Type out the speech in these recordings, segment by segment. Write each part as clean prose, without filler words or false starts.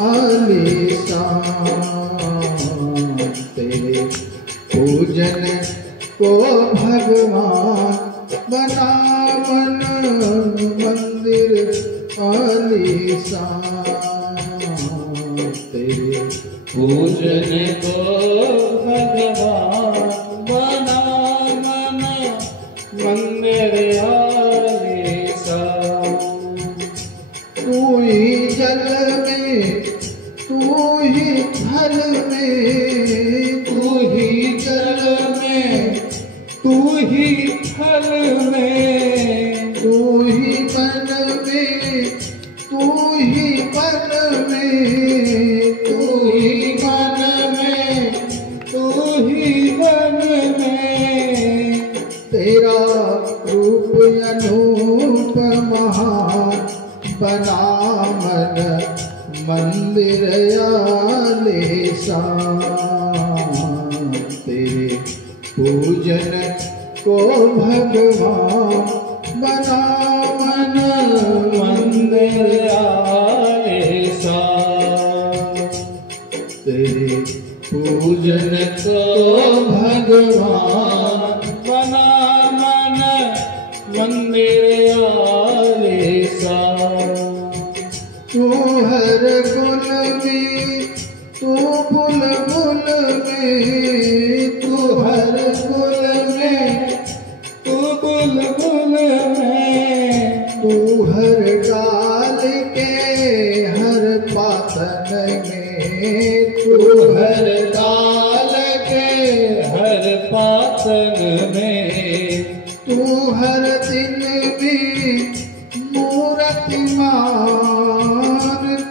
आलीशान तेरे पूजन को भगवान बना मन मंदिर आलीशान तेरे पूजन को भगवान बना मन मंदिर आलीशान। तू ही जल में तू ही फल में तू ही जल में तू ही फल में तू ही बन में तू ही बन में तू ही बन में तू ही बन में। तेरा रूप अनूप महान बना मन मंदिर आलीशान तेरे पूजन को भगवान बना मन मंदिर आलीशान तेरे पूजन को भगवान बना मन मंदिर आलीशान। तू हर गुल में तू बुलबुल में तू हर गुल में तू बुलबुल में तू हर डाल के हर पातन में तू हर डाल के हर पातन में तू हर दिन में मूर्तिमान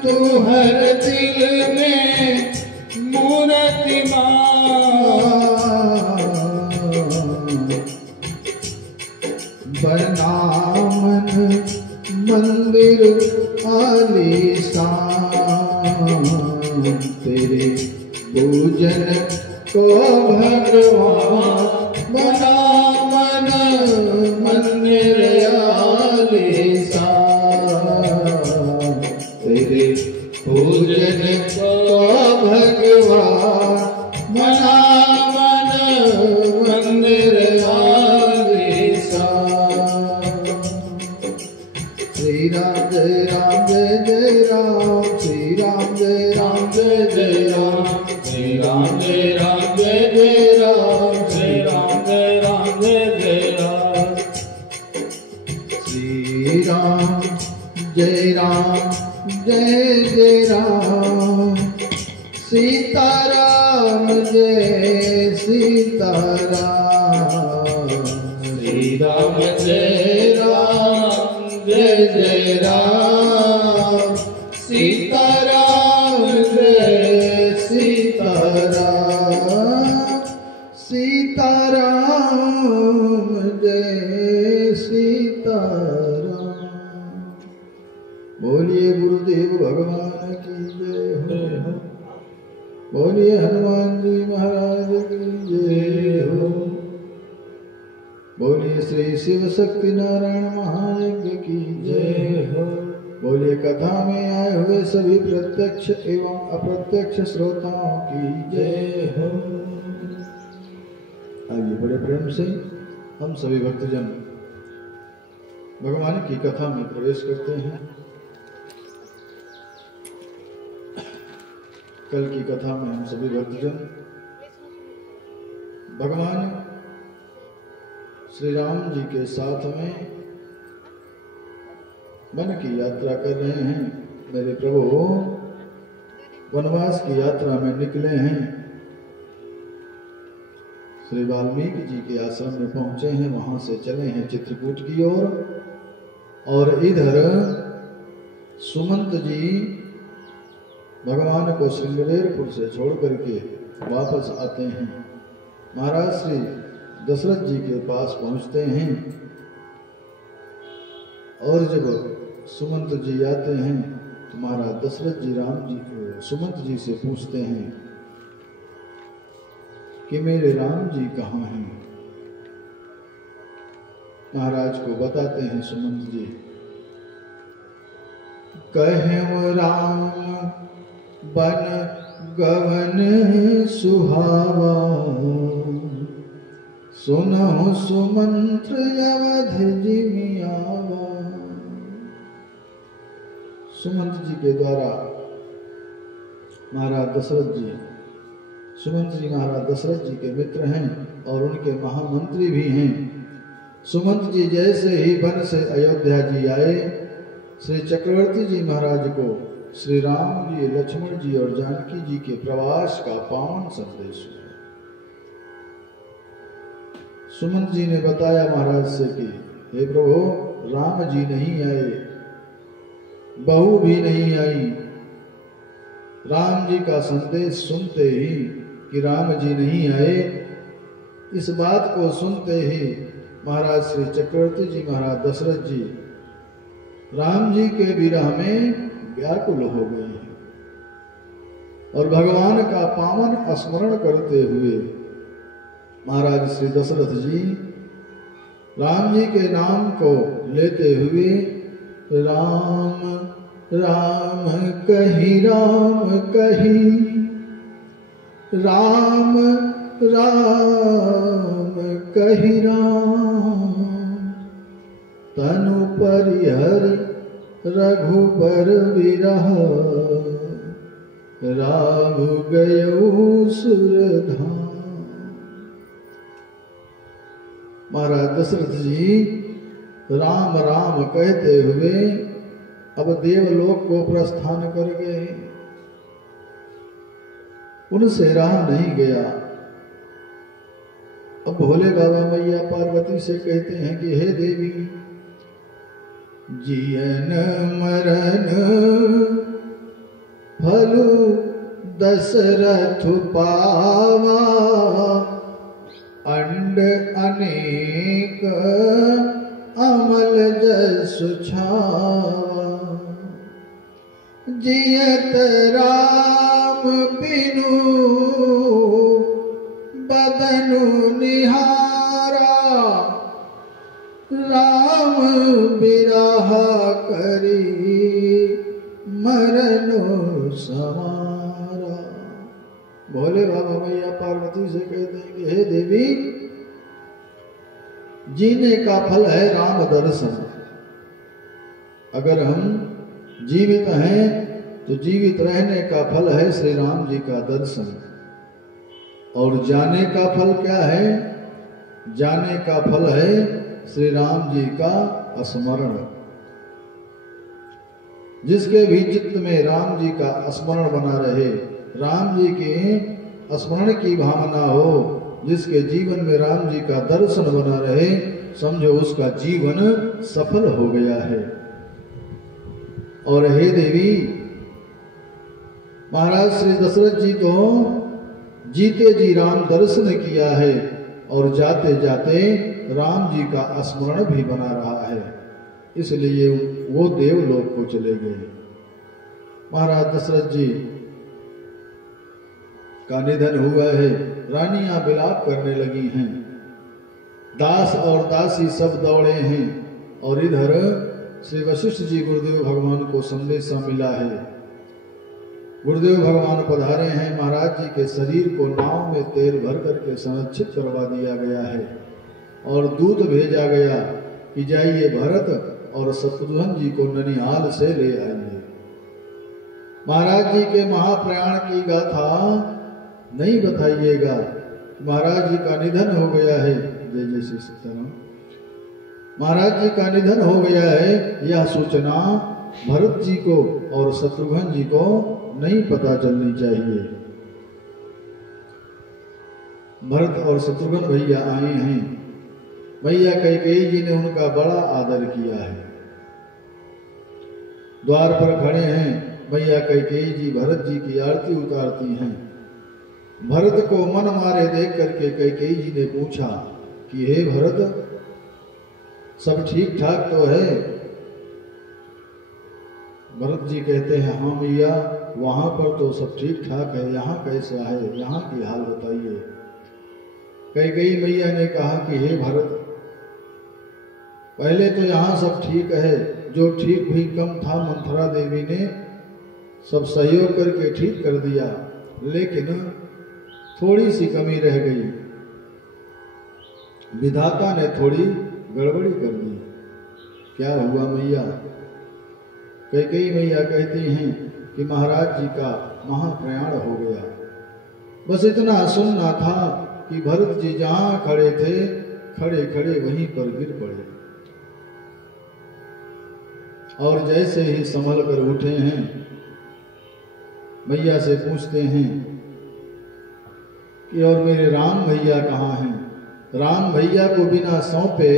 तू हर दिल में मूर्तिमान। बना मन मंदिर आलीशान तेरे पूजन को भगवान बना मन मंदिर आलीशान तेरे पूजन को भगवान बना मन मंदिर आलीशान। श्री राम जय राम जय जय राम श्री राम जय राम जय जय राम श्री राम जय राम जय जय राम श्री राम जय राम जय जय राम। श्री राम जय राम जय जय राम सीताराम जय सीताराम श्री राम जय राम जय जय राम सीताराम जय सीताराम सीताराम जय सीताराम। बोलिए गुरुदेव भगवान की जय हो। बोलिए हनुमान जी महाराज की जय हो। बोलिए श्री शिव शक्ति नारायण महायज्ञ की जय हो। बोलिए कथा में आए हुए सभी प्रत्यक्ष एवं अप्रत्यक्ष श्रोताओं की जय हो। आइए बड़े प्रेम से हम सभी भक्तजन भगवान की कथा में प्रवेश करते हैं। कल की कथा में हम सभी भक्तजन भगवान श्री राम जी के साथ में वन की यात्रा कर रहे हैं। मेरे प्रभु वनवास की यात्रा में निकले हैं। श्री वाल्मीकि जी के आश्रम में पहुंचे हैं, वहां से चले हैं चित्रकूट की ओर। और इधर सुमंत जी भगवान को श्रृंगेरपुर से छोड़ करके वापस आते हैं। महाराज श्री दशरथ जी के पास पहुंचते हैं और जब सुमंत जी आते हैं तो महाराज दशरथ जी राम जी को सुमंत जी से पूछते हैं कि मेरे राम जी कहाँ हैं। महाराज को बताते हैं सुमंत जी। कहें राम बन गवन सुहावा, सुनहु सुमंत्र अवध जिमियावा। सुमंत जी के द्वारा महाराज दशरथ जी, सुमंत जी महाराज दशरथ जी के मित्र हैं और उनके महामंत्री भी हैं। सुमंत जी जैसे ही वन से अयोध्या जी आए, श्री चक्रवर्ती जी महाराज को श्री राम जी, लक्ष्मण जी और जानकी जी के प्रवास का पावन संदेश हुआ। सुमंत जी ने बताया महाराज से कि हे प्रभु, राम जी नहीं आए, बहू भी नहीं आई। राम जी का संदेश सुनते ही कि राम जी नहीं आए, इस बात को सुनते ही महाराज श्री चक्रवर्ती जी महाराज दशरथ जी राम जी के विरह में व्याकुल हो गए हैं और भगवान का पावन स्मरण करते हुए महाराज श्री दशरथ जी राम जी के नाम को लेते हुए राम राम कही, राम कही, राम राम कही राम, तनु परिहरि रघुबर विरह, राघु गयो सुरधाम। महाराज दशरथ जी राम राम कहते हुए अब देवलोक को प्रस्थान कर गए। उनसे रहा नहीं गया। अब भोले बाबा मैया पार्वती से कहते हैं कि हे देवी, जियन मरण फलु दशरथ पावा, अंड अनेक अमल जसु छावा, जियत राम बिनु बदनु निहारा, राम बिरह करी मरनो समारा। भोले बाबा मैया पार्वती से कहते हैं कि हे देवी, जीने का फल है राम दर्शन। अगर हम जीवित हैं तो जीवित रहने का फल है श्री राम जी का दर्शन। और जाने का फल क्या है? जाने का फल है श्री राम जी का स्मरण। जिसके भी चित्त में राम जी का स्मरण बना रहे, राम जी के स्मरण की भावना हो, जिसके जीवन में राम जी का दर्शन बना रहे, समझो उसका जीवन सफल हो गया है। और हे देवी, महाराज श्री दशरथ जी तो जीते जी राम दर्शन किया है और जाते जाते राम जी का स्मरण भी बना रहा है, इसलिए वो देवलोक को चले गए। महाराज दशरथ जी का निधन हुआ है। रानियां विलाप करने लगी हैं, दास और दासी सब दौड़े हैं और इधर श्री वशिष्ठ जी गुरुदेव भगवान को संदेशा मिला है। गुरुदेव भगवान पधारे हैं। महाराज जी के शरीर को नाव में तेल भर करके संरक्षित करवा दिया गया है और दूत भेजा गया कि जाइए भरत और शत्रुघ्न जी को ननिहाल से ले आइए। महाराज जी के महाप्रयाण की गाथा नहीं बताइएगा। महाराज जी का निधन हो गया है। जय जय श्री सीताराम। महाराज जी का निधन हो गया है, यह सूचना भरत जी को और शत्रुघ्न जी को नहीं पता चलनी चाहिए। भरत और शत्रुघ्न भैया आए हैं। भैया कैकेयी जी ने उनका बड़ा आदर किया है। द्वार पर खड़े हैं। भैया कैकेयी जी भरत जी की आरती उतारती हैं। भरत को मन मारे देख करके कैकेयी जी ने पूछा कि हे भरत, सब ठीक ठाक तो है? भरत जी कहते हैं हाँ भैया, वहां पर तो सब ठीक ठाक है, यहाँ कैसा है, यहाँ की हाल बताइए। कैकेयी मैया ने कहा कि हे भरत, पहले तो यहाँ सब ठीक है, जो ठीक भी कम था मंथरा देवी ने सब सहयोग करके ठीक कर दिया, लेकिन थोड़ी सी कमी रह गई। विधाता ने थोड़ी गड़बड़ी कर दी। क्या हुआ मैया? कैकेयी मैया कहती हैं कि महाराज जी का महाप्रयाण हो गया। बस इतना सुनना था कि भरत जी जहां खड़े थे, खड़े खड़े वहीं पर गिर पड़े, और जैसे ही संभल कर उठे हैं, मैया से पूछते हैं कि और मेरे राम भैया कहाँ हैं? राम भैया को बिना सौंपे,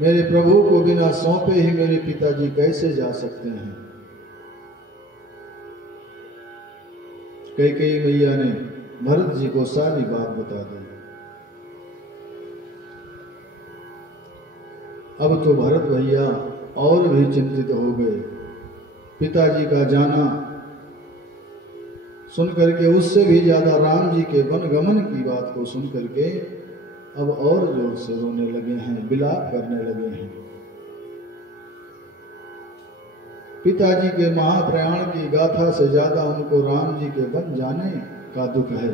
मेरे प्रभु को बिना सौंपे ही मेरे पिताजी कैसे जा सकते हैं? कैकेयी मैया ने भरत जी को सारी बात बता दी। अब तो भरत भैया और भी चिंतित हो गए। पिताजी का जाना सुनकर के, उससे भी ज्यादा राम जी के वनगमन की बात को सुनकर के अब और जोर से रोने लगे हैं, विलाप करने लगे हैं। पिताजी के महाप्रयाण की गाथा से ज्यादा उनको राम जी के वन जाने का दुख है।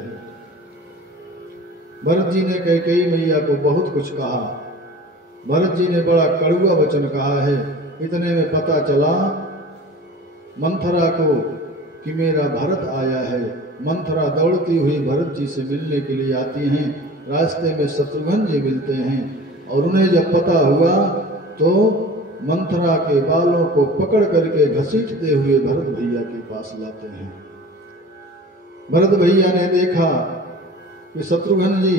भरत जी ने कैकेयी मैया को बहुत कुछ कहा। भरत जी ने बड़ा कड़वा वचन कहा है। इतने में पता चला मंथरा को कि मेरा भरत आया है। मंथरा दौड़ती हुई भरत जी से मिलने के लिए आती हैं। रास्ते में शत्रुघ्न जी मिलते हैं और उन्हें जब पता हुआ तो मंथरा के बालों को पकड़ करके घसीटते हुए भरत भैया के पास लाते हैं। भरत भैया ने देखा कि शत्रुघ्न जी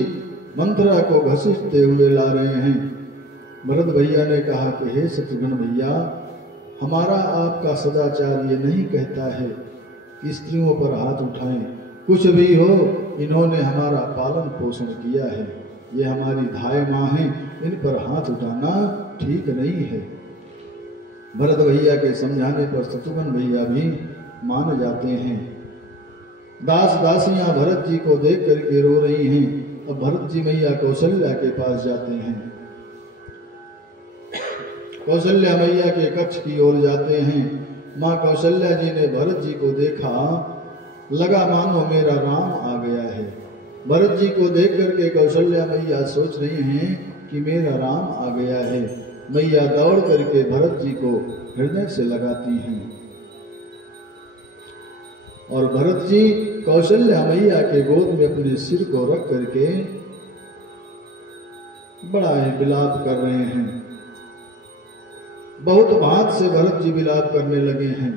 मंथरा को घसीटते हुए ला रहे हैं। भरत भैया ने कहा कि हे शत्रुघ्न भैया, हमारा आपका सदाचार ये नहीं कहता है कि स्त्रियों पर हाथ उठाएं। कुछ भी हो, इन्होंने हमारा पालन पोषण किया है, ये हमारी धाय माँ हैं, इन पर हाथ उठाना ठीक नहीं है। भरत भैया के समझाने पर शत्रुघ्न भैया भी मान जाते हैं। दास दासियां भरत जी को देख करके रो रही हैं। अब भरत जी मैया कौशल्या के पास जाते हैं। कौशल्या मैया के कक्ष की ओर जाते हैं। माँ कौशल्या जी ने भरत जी को देखा, लगा मानो मेरा राम आ गया है। भरत जी को देख करके कौशल्या मैया सोच रही हैं कि मेरा राम आ गया है। मैया दौड़ करके भरत जी को हृदय से लगाती हैं और भरत जी कौशल्या मैया के गोद में अपने सिर को रख करके बड़ा ही विलाप कर रहे हैं। बहुत भांत से भरत जी विलाप करने लगे हैं।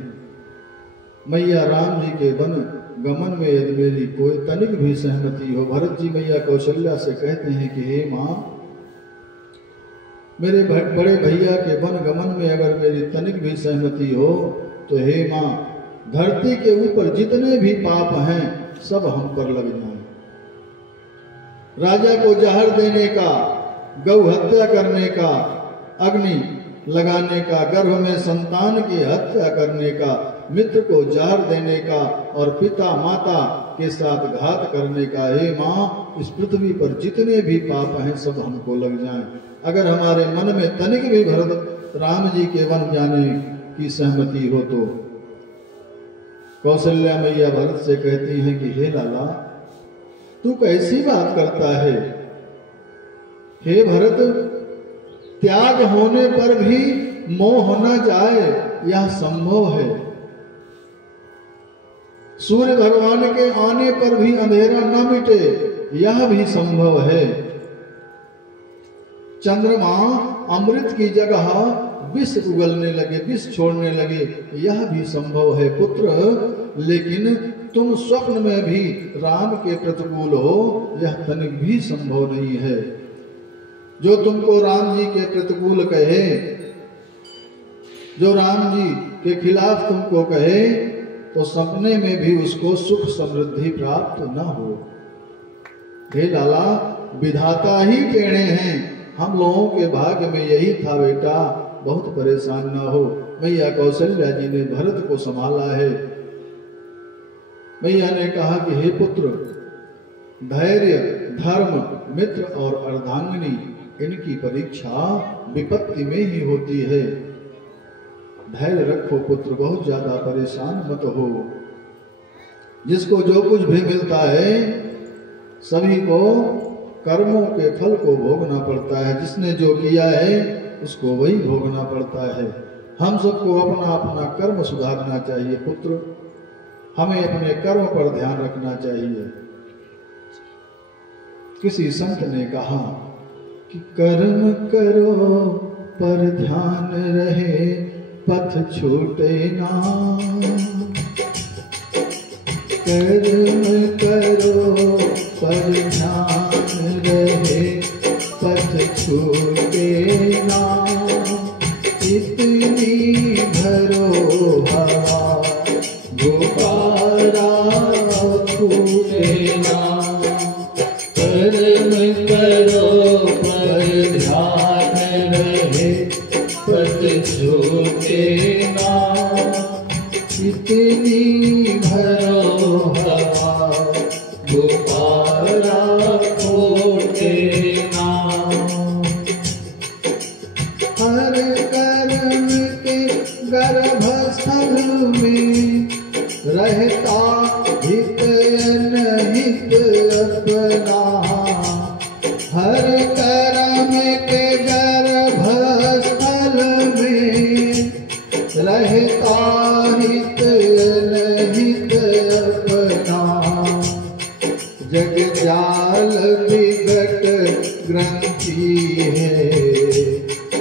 मैया राम जी के वन गमन में यदि मेरी कोई तनिक भी सहमति हो, भरत जी मैया कौशल्या से कहते हैं कि हे माँ, मेरे बड़े भैया के वन गमन में अगर मेरी तनिक भी सहमति हो तो हे माँ, धरती के ऊपर जितने भी पाप हैं सब हम पर लग जाएं। राजा को जहर देने का, गौ हत्या करने का, अग्नि लगाने का, गर्भ में संतान की हत्या करने का, मित्र को जहर देने का और पिता माता के साथ घात करने का, हे माँ, इस पृथ्वी पर जितने भी पाप हैं सब हमको लग जाएं। अगर हमारे मन में तनिक भी भरत राम जी के वन जाने की सहमति हो तो। कौशल्या मैया भरत से कहती हैं कि हे लाला, तू कैसी बात करता है? हे भरत, त्याग होने पर भी मोह न जाए, यह संभव है। सूर्य भगवान के आने पर भी अंधेरा न मिटे, यह भी संभव है। चंद्रमा अमृत की जगह विष उगलने लगे, विष छोड़ने लगे, यह भी संभव है पुत्र। लेकिन तुम स्वप्न में भी राम के प्रतिकूल हो, यह तनिक भी संभव नहीं है। जो तुमको राम जी के प्रतिकूल कहे, जो राम जी के खिलाफ तुमको कहे, तो सपने में भी उसको सुख समृद्धि प्राप्त न हो। हे लाला, विधाता ही टेढ़े हैं, हम लोगों के भाग्य में यही था बेटा, बहुत परेशान न हो। मैया कौशल्या जी ने भरत को संभाला है। मैया ने कहा कि हे पुत्र, धैर्य, धर्म, मित्र और अर्धांगिनी, इनकी परीक्षा विपत्ति में ही होती है। धैर्य रखो पुत्र, बहुत ज्यादा परेशान मत हो। जिसको जो कुछ भी मिलता है सभी को कर्मों के फल को भोगना पड़ता है। जिसने जो किया है उसको वही भोगना पड़ता है। हम सबको अपना अपना कर्म सुधारना चाहिए पुत्र। हमें अपने कर्म पर ध्यान रखना चाहिए। किसी संत ने कहा कि कर्म करो पर ध्यान रहे, पथ छूटे ना। कर्म करो पर ध्यान रहे, पथ छूटे ना। इतनी भरो हवा, गुब्बारा फूटे ना। कर्म करो पर ध्यान रहे, पथ छूटे ना। इतनी भरो हवा, गुब्बारा फूटे ना। हर कर्म के गर्भस्थल में रहता हित अनहित अपना। हर कर्म के गर्भस्थल में रहता हित अनहित अपना। जग जाल विकट ग्रंथि है,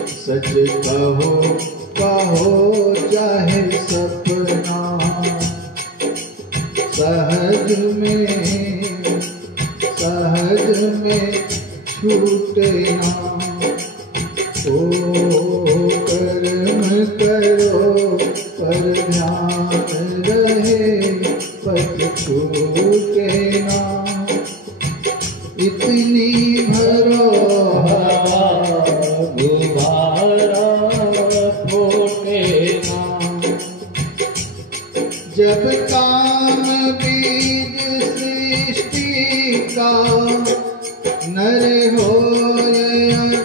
सच कहो कहो चाहे सपना। सहज में छूटे ना। ओ कर्म करो पर ध्यान रहे, पथ छूटे ना। इतनी भरो हवा, गुब्बारा फूटे ना। जब काम बीज सृष्टि का नर हो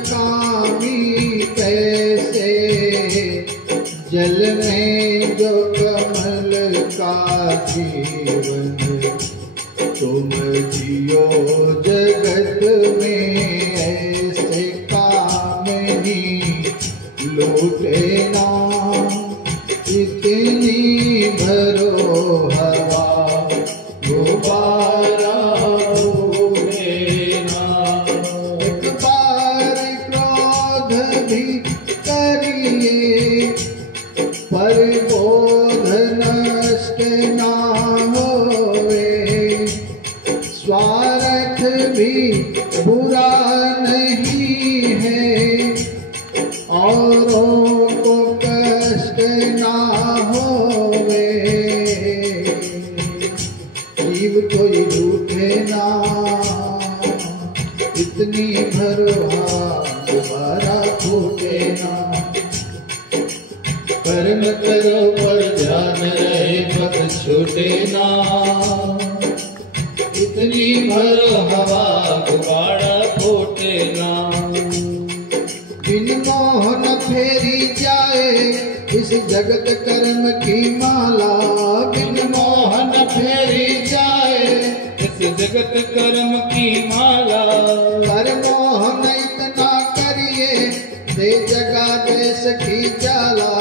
कामी कैसे। जल में जो कमल का जीवन, तुम जियो जगत में ऐसे काम ही लूटे ना। इतनी भरो हवा, गुब्बारा फूटे ना। एक बार क्रोध भी करिए, पर बोध नष्ट ना होवे। स्वार्थ भी बुरा नहीं है, औरों को कष्ट ना होवे। जीव कोई रूठे ना। इतनी भरो गुब्बारा फूटे ना। कर्म करो पर ध्यान रहे, पथ छूटे ना। इतनी भरो हवा, गुब्बारा फूटे ना। बिन मोहन फेरी जाए इस जगत कर्म की माला। बिन मोहन फेरी जाए इस जगत कर्म की माला। पर मोहन इतना करिए, दे जगा देश की जाला।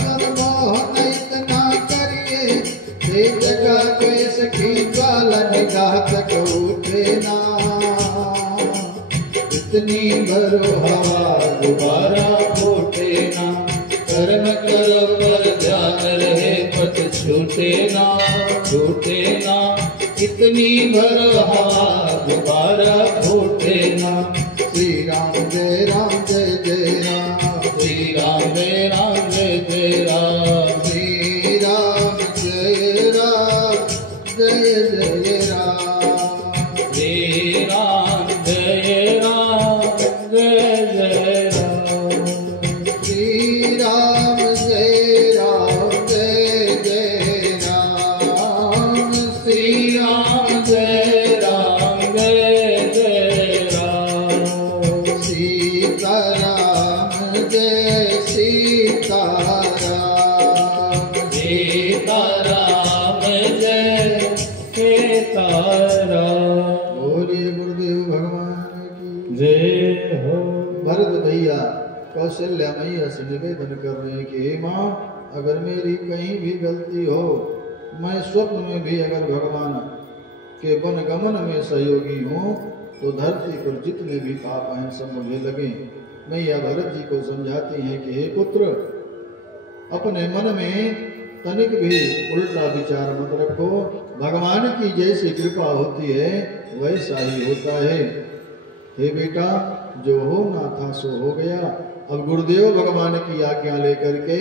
कर मोहन इतना करिए, दे जगा देश की ज्वाला। निगाह तक उठे ना। इतनी भरो हवा, गुब्बारा फूटे ना। कर्म करो पर ध्यान रहे, पथ छूटे ना। छूटे ना। इतनी भरो हवा, गुब्बारा फूटे ना। श्री राम जय राम जय जय राम। श्री राम जय राम जय जय राम। श्री राम जय राम जय जय राम। श्री राम जय राम जय जय राम। श्री राम जय राम जय जय राम। श्री राम जय राम जय जय राम। सीता तारा। बोलिए गुरुदेव भगवान की जय हो। भरत भैया कौशल्या मैया से निवेदन कर रहे हैं कि हे माँ, अगर मेरी कहीं भी गलती हो, मैं स्वप्न में भी अगर भगवान के वन गमन में सहयोगी हूँ, तो धरती पर जितने भी पाप हैं सब मुझे लगे। मैया भरत जी को समझाती हैं कि हे पुत्र, अपने मन में तनिक भी उल्टा विचार मत रखो। भगवान की जैसी कृपा होती है वैसा ही होता है। हे बेटा, जो होना था सो हो गया। अब गुरुदेव भगवान की आज्ञा लेकर के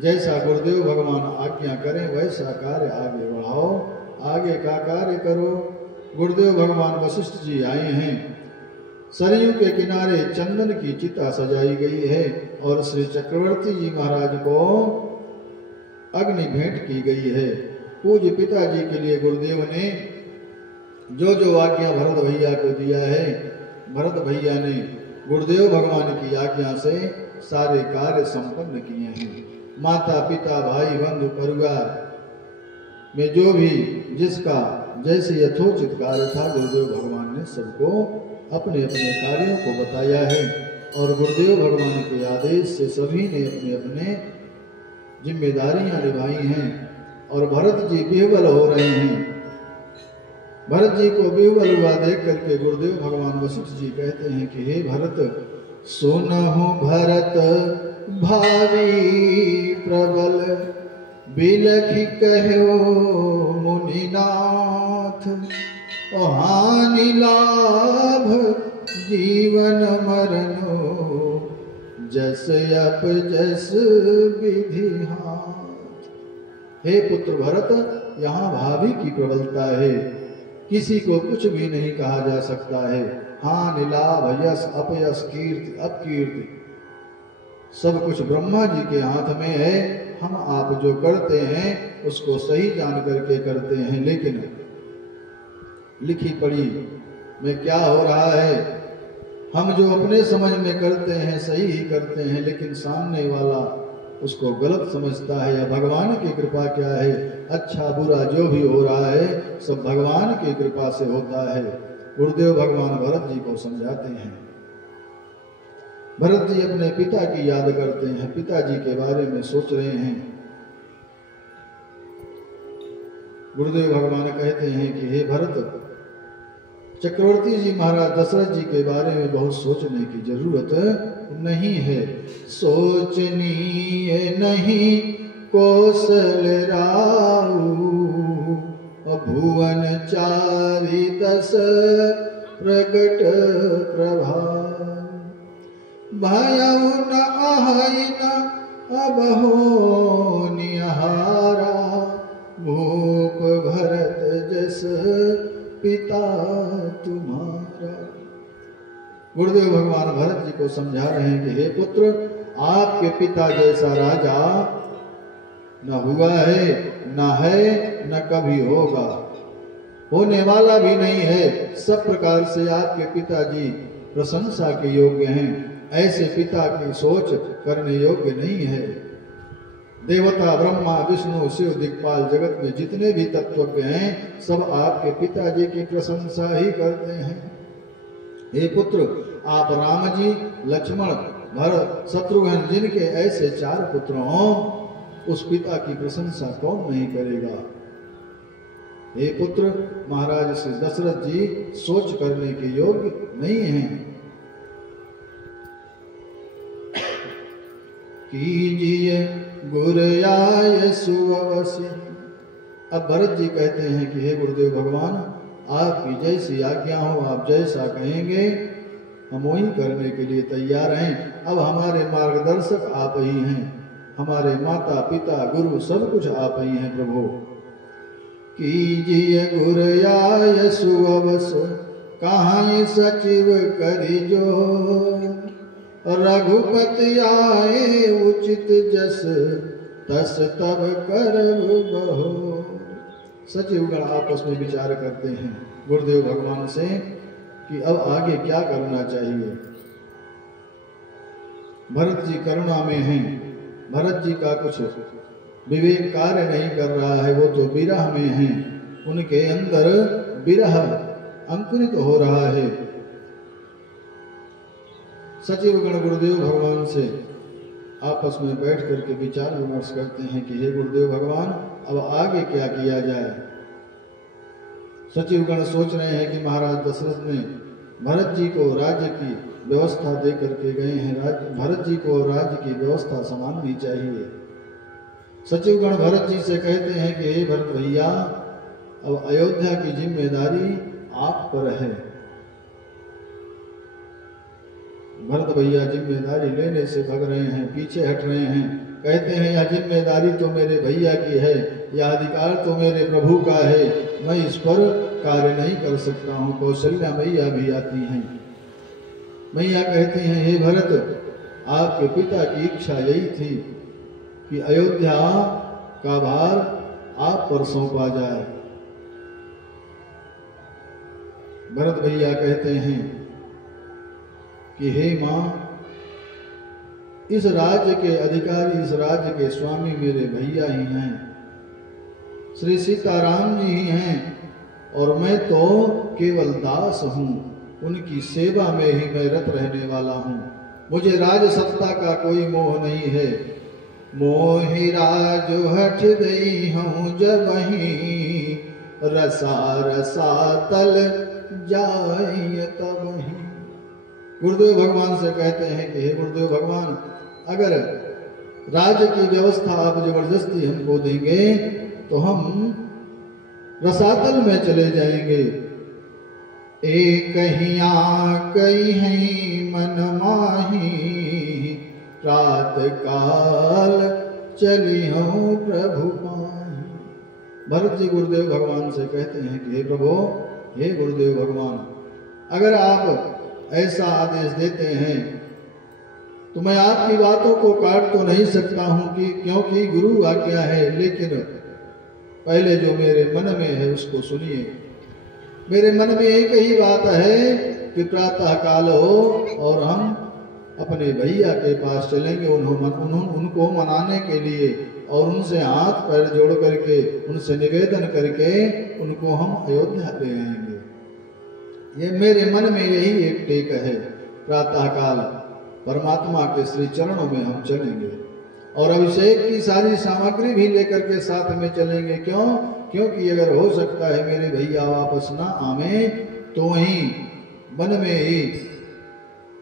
जैसा गुरुदेव भगवान आज्ञा करें वैसा कार्य आगे बढ़ाओ, आगे का कार्य करो। गुरुदेव भगवान वशिष्ठ जी आए हैं। सरयू के किनारे चंदन की चिता सजाई गई है और श्री चक्रवर्ती जी महाराज को अग्नि भेंट की गई है। पूज्य पिताजी के लिए गुरुदेव ने जो जो आज्ञा भरत भैया को दिया है, भरत भैया ने गुरुदेव भगवान की आज्ञा से सारे कार्य संपन्न किए हैं। माता पिता भाई बंधु परिवार में जो भी जिसका जैसे यथोचित कार्य था, गुरुदेव भगवान ने सबको अपने अपने कार्यों को बताया है और गुरुदेव भगवान के आदेश से सभी ने अपने अपने जिम्मेदारियां निभाई हैं। और भरत जी विह्वल हो रहे हैं। भरत जी को विह्वल हुआ देख करके गुरुदेव भगवान वशिष्ठ जी कहते हैं कि हे भरत, सुनहु भरत भावी प्रबल, बिलखि कहो मुनिनाथ, हानि लाभ जीवन मरनो, जस अप जस विधि हाथ। हे पुत्र भरत, यहाँ भावी की प्रबलता है, किसी को कुछ भी नहीं कहा जा सकता है। हानि लाभ यश अपयश कीर्ति अपकीर्ति सब कुछ ब्रह्मा जी के हाथ में है। हम आप जो करते हैं उसको सही जान करके करते हैं, लेकिन लिखी पढ़ी में क्या हो रहा है, हम जो अपने समझ में करते हैं सही ही करते हैं, लेकिन सामने वाला उसको गलत समझता है। या भगवान की कृपा क्या है, अच्छा बुरा जो भी हो रहा है सब भगवान की कृपा से होता है। गुरुदेव भगवान भरत जी को समझाते हैं। भरत जी अपने पिता की याद करते हैं, पिताजी के बारे में सोच रहे हैं। गुरुदेव भगवान कहते हैं कि हे भरत, चक्रवर्ती जी महाराज दशरथ जी के बारे में बहुत सोचने की जरूरत नहीं है। सोचनीय नहीं कौशल राऊ, भुवन चारि दस प्रगट प्रभाव, भयउ न आहइ न अब हो निहारा, भूप भरत जस पिता तुम्हारा। गुरुदेव भगवान भरत जी को समझा रहे हैं कि हे पुत्र, आपके पिता जैसा राजा न हुआ है, न है, न कभी होगा, होने वाला भी नहीं है। सब प्रकार से आपके पिताजी प्रशंसा के योग्य हैं। ऐसे पिता की सोच करने योग्य नहीं है। देवता ब्रह्मा विष्णु शिव दिक्पाल जगत में जितने भी तत्वज्ञ हैं सब आपके पिताजी की प्रशंसा ही करते हैं। हे पुत्र, आप राम जी, लक्ष्मण, भरत, शत्रुघ्न जिनके ऐसे 4 पुत्र हों, उस पिता की प्रशंसा कौन नहीं करेगा। हे पुत्र, महाराज श्री दशरथ जी सोच करने के योग्य नहीं हैं। कीजिए गुरयाय सुअवसि। अब भरत जी कहते हैं कि हे गुरुदेव भगवान, आपकी जैसी आज्ञा हो, आप जैसा कहेंगे हम वही करने के लिए तैयार हैं। अब हमारे मार्गदर्शक आप ही हैं, हमारे माता पिता गुरु सब कुछ आप ही हैं प्रभु। कीजिए गुरयाय सुअवस, कहाँ सचिव करि जो, रघुपति आए उचित जस, तस तब करब बहो। सचिवगण आपस में विचार करते हैं गुरुदेव भगवान से कि अब आगे क्या करना चाहिए। भरत जी करुणा में हैं, भरत जी का कुछ विवेक कार्य नहीं कर रहा है, वो तो विरह में हैं। उनके अंदर विरह अंकुरित हो रहा है। सचिव गण गुरुदेव भगवान से आपस में बैठ करके विचार विमर्श करते हैं कि हे गुरुदेव भगवान, अब आगे क्या किया जाए। सचिव गण सोच रहे हैं कि महाराज दशरथ ने भरत जी को राज्य की व्यवस्था दे करके गए हैं, भरत जी को राज्य की व्यवस्था संभालनी चाहिए। सचिवगण भरत जी से कहते हैं कि हे भरत भैया, अब अयोध्या की जिम्मेदारी आप पर है। भरत भैया जिम्मेदारी लेने से भग रहे हैं, पीछे हट रहे हैं। कहते हैं यह जिम्मेदारी तो मेरे भैया की है, यह अधिकार तो मेरे प्रभु का है, मैं इस पर कार्य नहीं कर सकता हूँ। कौशल्या मैया भी आती हैं। मैया कहती हैं हे भरत, आपके पिता की इच्छा यही थी कि अयोध्या का भार आप पर सौंपा जाए। भरत भैया कहते हैं कि हे मां, इस राज्य के अधिकारी, इस राज्य के स्वामी मेरे भैया ही हैं, श्री सीताराम जी ही हैं, और मैं तो केवल दास हूं, उनकी सेवा में ही मैं रत रहने वाला हूं। मुझे राज सत्ता का कोई मोह नहीं है। मोहि राज हठ दई हूँ जब ही, रसा रसा तल जाय तब ही। गुरुदेव भगवान से कहते हैं कि हे गुरुदेव भगवान, अगर राज्य की व्यवस्था आप जबरदस्ती हमको देंगे तो हम रसातल में चले जाएंगे। एक हिया कई हैं मन माही, रात काल चली हूँ प्रभु पाही। भरत जी गुरुदेव भगवान से कहते हैं कि हे प्रभु, हे गुरुदेव भगवान, अगर आप ऐसा आदेश देते हैं तो मैं आपकी बातों को काट तो नहीं सकता हूं कि क्योंकि गुरु आज्ञा है, लेकिन पहले जो मेरे मन में है उसको सुनिए। मेरे मन में एक ही बात है कि प्रातः काल हो और हम अपने भैया के पास चलेंगे उनको मनाने के लिए, और उनसे हाथ पैर जोड़ करके, उनसे निवेदन करके उनको हम अयोध्या ले आएंगे। ये मेरे मन में यही एक टेक है। प्रातः काल परमात्मा के श्री चरणों में हम चलेंगे और अभिषेक की सारी सामग्री भी लेकर के साथ में चलेंगे। क्यों? क्योंकि अगर हो सकता है मेरे भैया वापस ना आवे तो वहीं वन में ही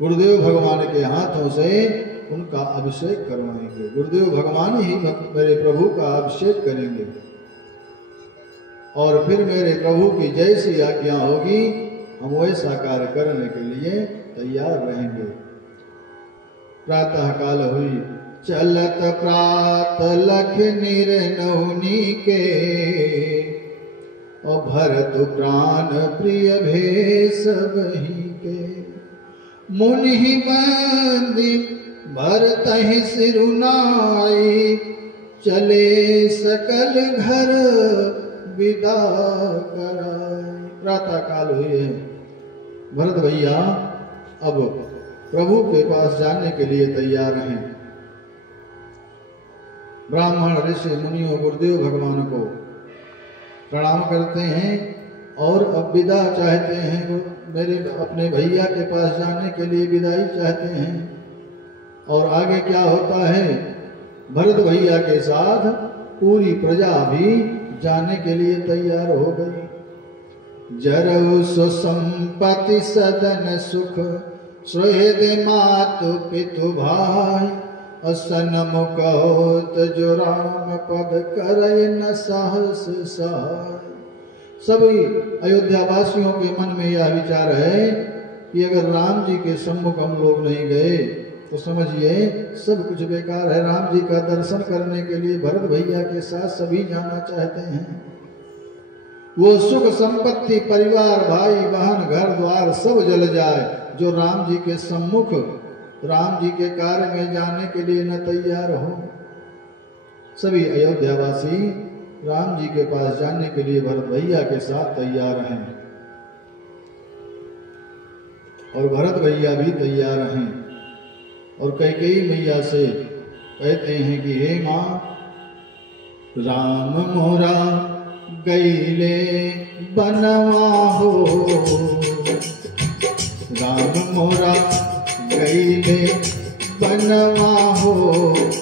गुरुदेव भगवान के हाथों से उनका अभिषेक करवाएंगे। गुरुदेव भगवान ही मेरे प्रभु का अभिषेक करेंगे और फिर मेरे प्रभु की जैसी आज्ञा होगी हम वैसा कार्य करने के लिए तैयार रहेंगे। प्रातः काल हुई, चलत प्रात लख निर्नहुनी के, और भरत प्राण प्रिय भेष बही के। मुनि बंदी भरत ही सिरुनाई, चले सकल घर विदा कराई। प्रातः काल हुई है, भरत भैया अब प्रभु के पास जाने के लिए तैयार हैं। ब्राह्मण ऋषि मुनियों गुरुदेव भगवान को प्रणाम करते हैं और अब विदा चाहते हैं, मेरे अपने भैया के पास जाने के लिए विदाई चाहते हैं। और आगे क्या होता है, भरत भैया के साथ पूरी प्रजा भी जाने के लिए तैयार हो गई। जरऊ सुसंपत्ति सदन सुख, सुहृद मातु पितु भाई, सनमुख होत जो राम पद करय न साहस सहाय। सभी अयोध्या वासियों के मन में यह विचार है कि अगर राम जी के सम्मुख हम लोग नहीं गए तो समझिए सब कुछ बेकार है। राम जी का दर्शन करने के लिए भरत भैया के साथ सभी जाना चाहते हैं। वो सुख संपत्ति परिवार भाई बहन घर द्वार सब जल जाए जो राम जी के सम्मुख राम जी के कार्य में जाने के लिए न तैयार हो। सभी अयोध्यावासी राम जी के पास जाने के लिए भरत भैया के साथ तैयार हैं और भरत भैया भी तैयार हैं। और कैकेयी मैया से कहते हैं कि हे माँ, राम मोरा गईले बनवा हो, राम मोरा गईले बनवा हो,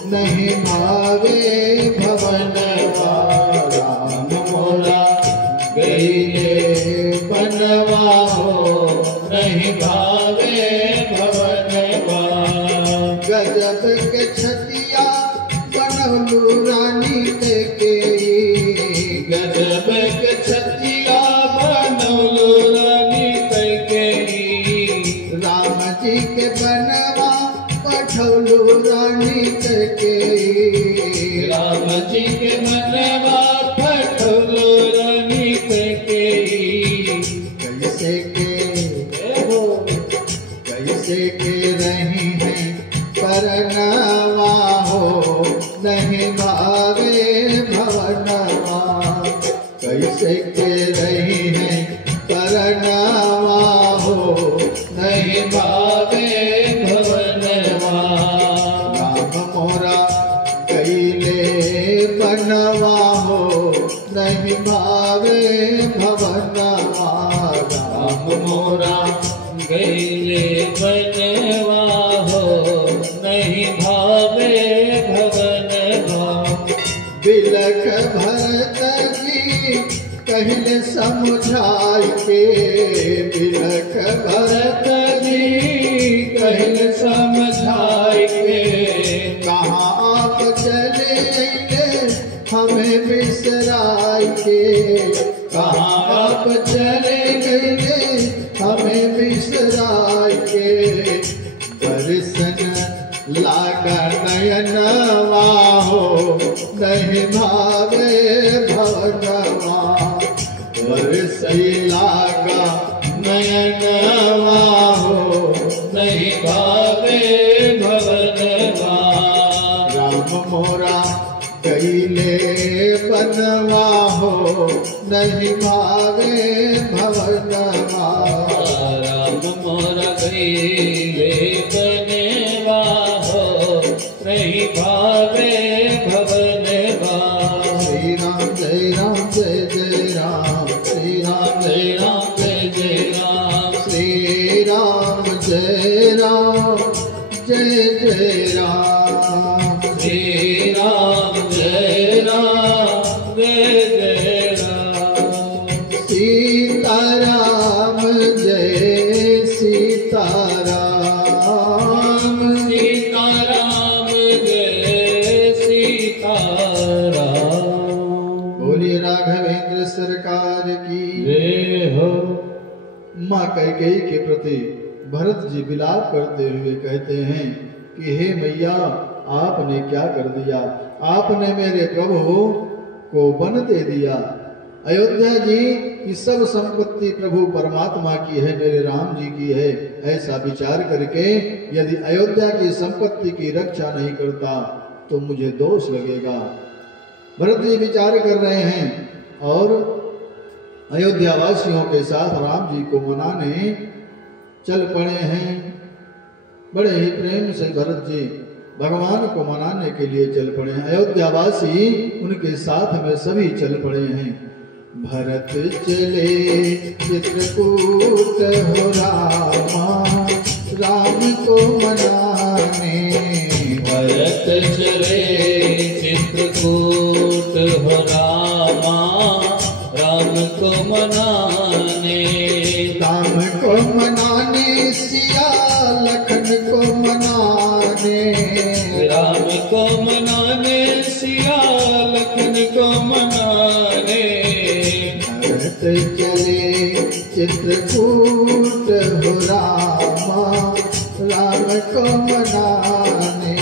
नहीं भावे भवनवा। राम मोरा गईले बनवा हो, नहीं भावे भवनवा। गजब के छतिया बनलू रानी के, गजब के छतिया बनलू रानी के। राम जी के बनवा पठौलू रानी के, राम जी के बनवा पठौलू रानी के। कैसे के रही हैं परनवा हो, नहीं भावे भवनवा। कैसे के रही हैं परनवा हो, नहीं भावे भवनवा। राम मोरा गईले बनवा हो, नहीं भावे भवनवा। राम मोरा गईले बनवा हो, नहीं भावे भवनवा। बिलख भरत जी कहले समझाई के, बिलख भरत जी कहले समझाई के। कहाँ आप चले अइले हमें बिसराई के, कहाँ आप चले गए हमें बिसराई के। दर्शन लागा नयनवा हो, नहीं भावे भवनवा। बरसई लागा नयनवा हो, नहीं भावे भवनवा। राम मोरा गईले बनवा हो, नहीं भावे भवनवा। राम मोरा गईले बनवा हो, नहीं भावे भवनवा। श्री राम जय राम जय जय राम, श्री राम जय राम जय जय राम। श्री राम जय राम जय जय राम। श्री राम जय राम जय जय राम। सीताराम जय सीताराम, सीताराम जय सीताराम। बोलिए राघवेंद्र सरकार की जय हो। माँ कैकेयी के प्रति भरत जी विलाप करते हुए कहते हैं कि हे मैया, आपने क्या कर दिया, आपने मेरे प्रभु को वन दे दिया। अयोध्या जी की सब संपत्ति प्रभु परमात्मा की है, मेरे राम जी की है। ऐसा विचार करके यदि अयोध्या की संपत्ति की रक्षा नहीं करता तो मुझे दोष लगेगा। भरत जी विचार कर रहे हैं और अयोध्या वासियों के साथ राम जी को मनाने चल पड़े हैं। बड़े ही प्रेम से भरत जी भगवान को मनाने के लिए चल पड़े हैं। अयोध्यावासी उनके साथ में सभी चल पड़े हैं। भरत चले चित्रकूट हो रामा, राम को मनाने। भरत चले चित्रकूट हो रामा, राम को मनाने। राम को मनाने, सिया लखन को मनाने। राम को मनाने, सिया लखन को मनाने। भरत चले चित्रकूट हो रामा, राम को मनाने।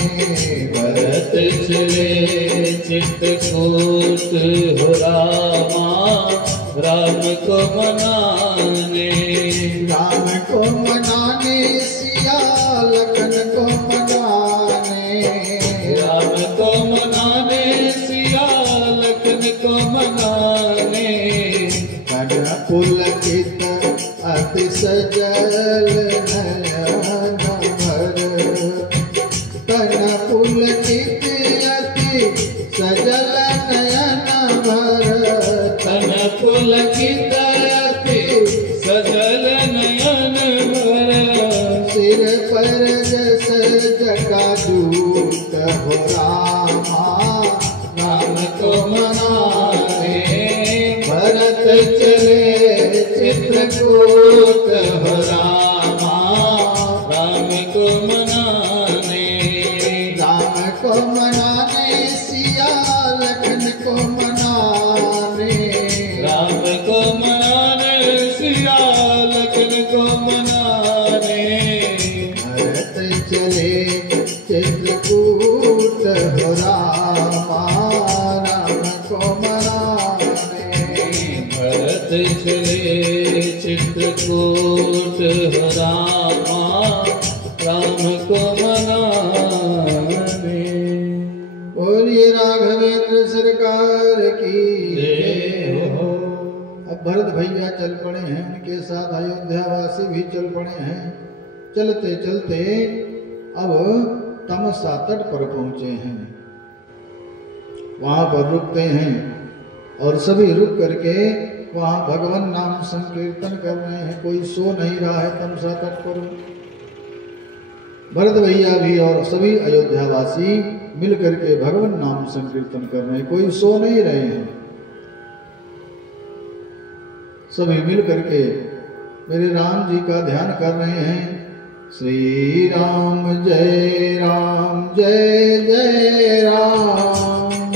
भरत चले चित्रकूट हो रामा, राम को मनाने। राम को मनाने, सिया लखन को मनाने। राम को मनाने, सिया लखन को मनाने। तन पुलकित अति सजल नयन भर, तन पुलकित अति सजल नयन भर। तन पुलकित अति सजल नयन भर सिर पर जस जटाजूट हो रामा राम को मनाने भरत चले चित्रकूट हो रामा राम को मनाने राम को मनाने सिया लखन को मनाने राम को मनाने सिया लखन को मनाने भरत चले चित्रकूट हो रामा राम को मनाने भरत चले चित्रकूट हो रामा राम को मनाने। बोलिए राघवेंद्र सरकार की जय हो। अब भरत भैया चल पड़े हैं, उनके साथ अयोध्यावासी भी चल पड़े हैं। चलते चलते अब तमसा तट पर पहुंचे हैं। वहां पर रुकते हैं और सभी रुक करके वहां भगवान नाम संकीर्तन कर रहे हैं। कोई सो नहीं रहा है तमसा तट पर। भरत भैया भी और सभी अयोध्यावासी मिल करके भगवान नाम संकीर्तन कर रहे हैं। कोई सो नहीं रहे हैं। सभी मिल करके मेरे राम जी का ध्यान कर रहे हैं। श्री राम जय जय राम,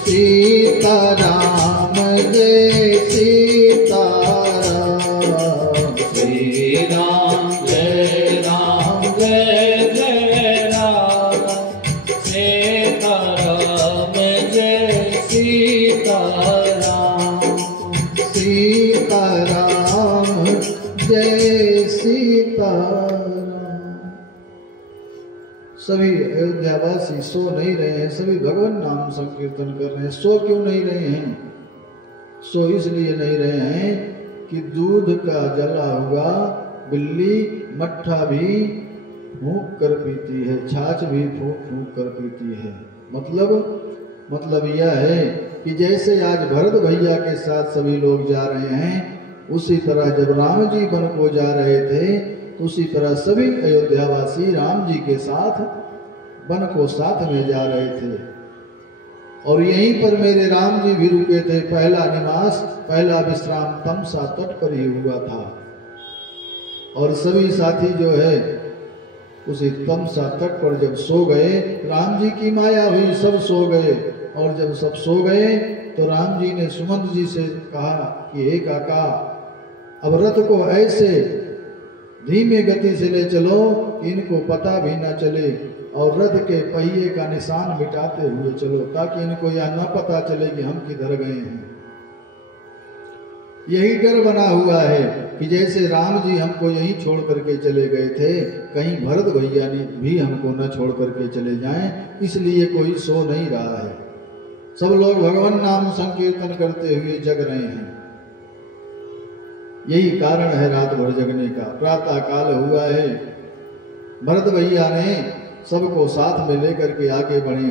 सीता राम जय सीता राम, श्री राम जय जय राम, सीता राम जय सीता राम, सीता राम जय सीता राम। सभी अयोध्यावासी सो नहीं रहे हैं, सभी भगवान नाम संकीर्तन कर रहे हैं। सो क्यों नहीं रहे हैं? सो इसलिए नहीं रहे हैं कि दूध का जला हुआ बिल्ली मट्ठा भी फूंक कर पीती है, छाछ भी फूंक फूंक कर पीती है। मतलब यह है कि जैसे आज भरत भैया के साथ सभी लोग जा रहे हैं, उसी तरह जब राम जी वन को जा रहे थे, उसी तरह सभी अयोध्यावासी राम जी के साथ वन को साथ में जा रहे थे। और यहीं पर मेरे राम जी भी रुके थे। पहला निवास, पहला विश्राम तमसा तट पर ही हुआ था। और सभी साथी जो है उसी तमसा तट पर जब सो गए, राम जी की माया हुई, सब सो गए। और जब सब सो गए तो राम जी ने सुमंत जी से कहा कि हे काका, अब रथ को ऐसे धीमे गति से ले चलो इनको पता भी ना चले, और रथ के पहिए का निशान मिटाते हुए चलो, ताकि इनको यह न पता चले कि हम किधर गए हैं। यही डर बना हुआ है कि जैसे राम जी हमको यहीं छोड़ करके चले गए थे, कहीं भरत भैया ने भी हमको न छोड़ करके चले जाएं, इसलिए कोई सो नहीं रहा है। सब लोग भगवान नाम संकीर्तन करते हुए जग रहे हैं। यही कारण है रात भर जगने का। प्रातः काल हुआ है, भरत भैया ने सबको साथ में लेकर के आगे बढ़े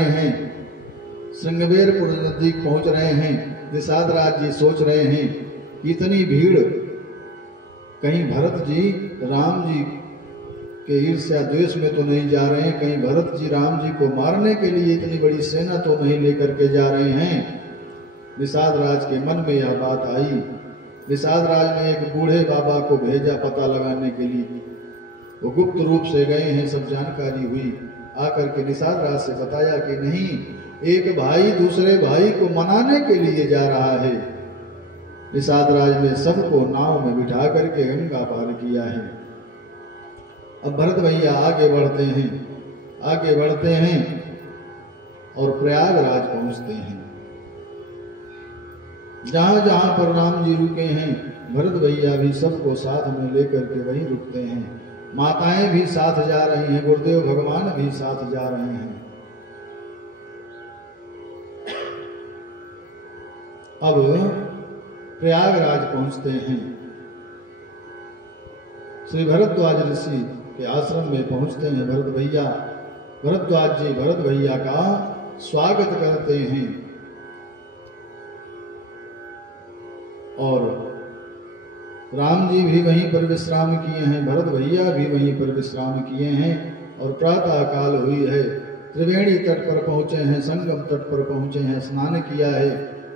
हैं। श्रृंगवेरपुर नजदीक पहुंच रहे हैं। निषाद राज जी सोच रहे हैं कि इतनी भीड़, कहीं भरत जी राम जी के ईर्ष्या द्वेष में तो नहीं जा रहे हैं, कहीं भरत जी राम जी को मारने के लिए इतनी बड़ी सेना तो नहीं लेकर के जा रहे हैं। निषाद राज के मन में यह बात आई। निषाद राज ने एक बूढ़े बाबा को भेजा पता लगाने के लिए। वो गुप्त रूप से गए हैं, सब जानकारी हुई। आकर के निषाद राज से बताया कि नहीं, एक भाई दूसरे भाई को मनाने के लिए जा रहा है। निषाद राज ने सबको नाव में बिठा करके गंगा पार किया है। अब भरत भैया आगे बढ़ते हैं और प्रयागराज पहुंचते हैं। जहां जहां पर राम जी रुके हैं, भरत भैया भी सबको साथ में लेकर के वहीं रुकते हैं। माताएं भी साथ जा रही हैं, गुरुदेव भगवान भी साथ जा रहे हैं। अब प्रयागराज पहुंचते हैं। श्री भरद्वाज ऋषि के आश्रम में पहुंचते हैं भरत भैया। भरद्वाज जी भरत भैया का स्वागत करते हैं। और राम जी भी वहीं पर विश्राम किए हैं, भरत भैया भी वहीं पर विश्राम किए हैं। और प्रातः काल हुई है, त्रिवेणी तट पर पहुंचे हैं, संगम तट पर पहुंचे हैं, स्नान किया है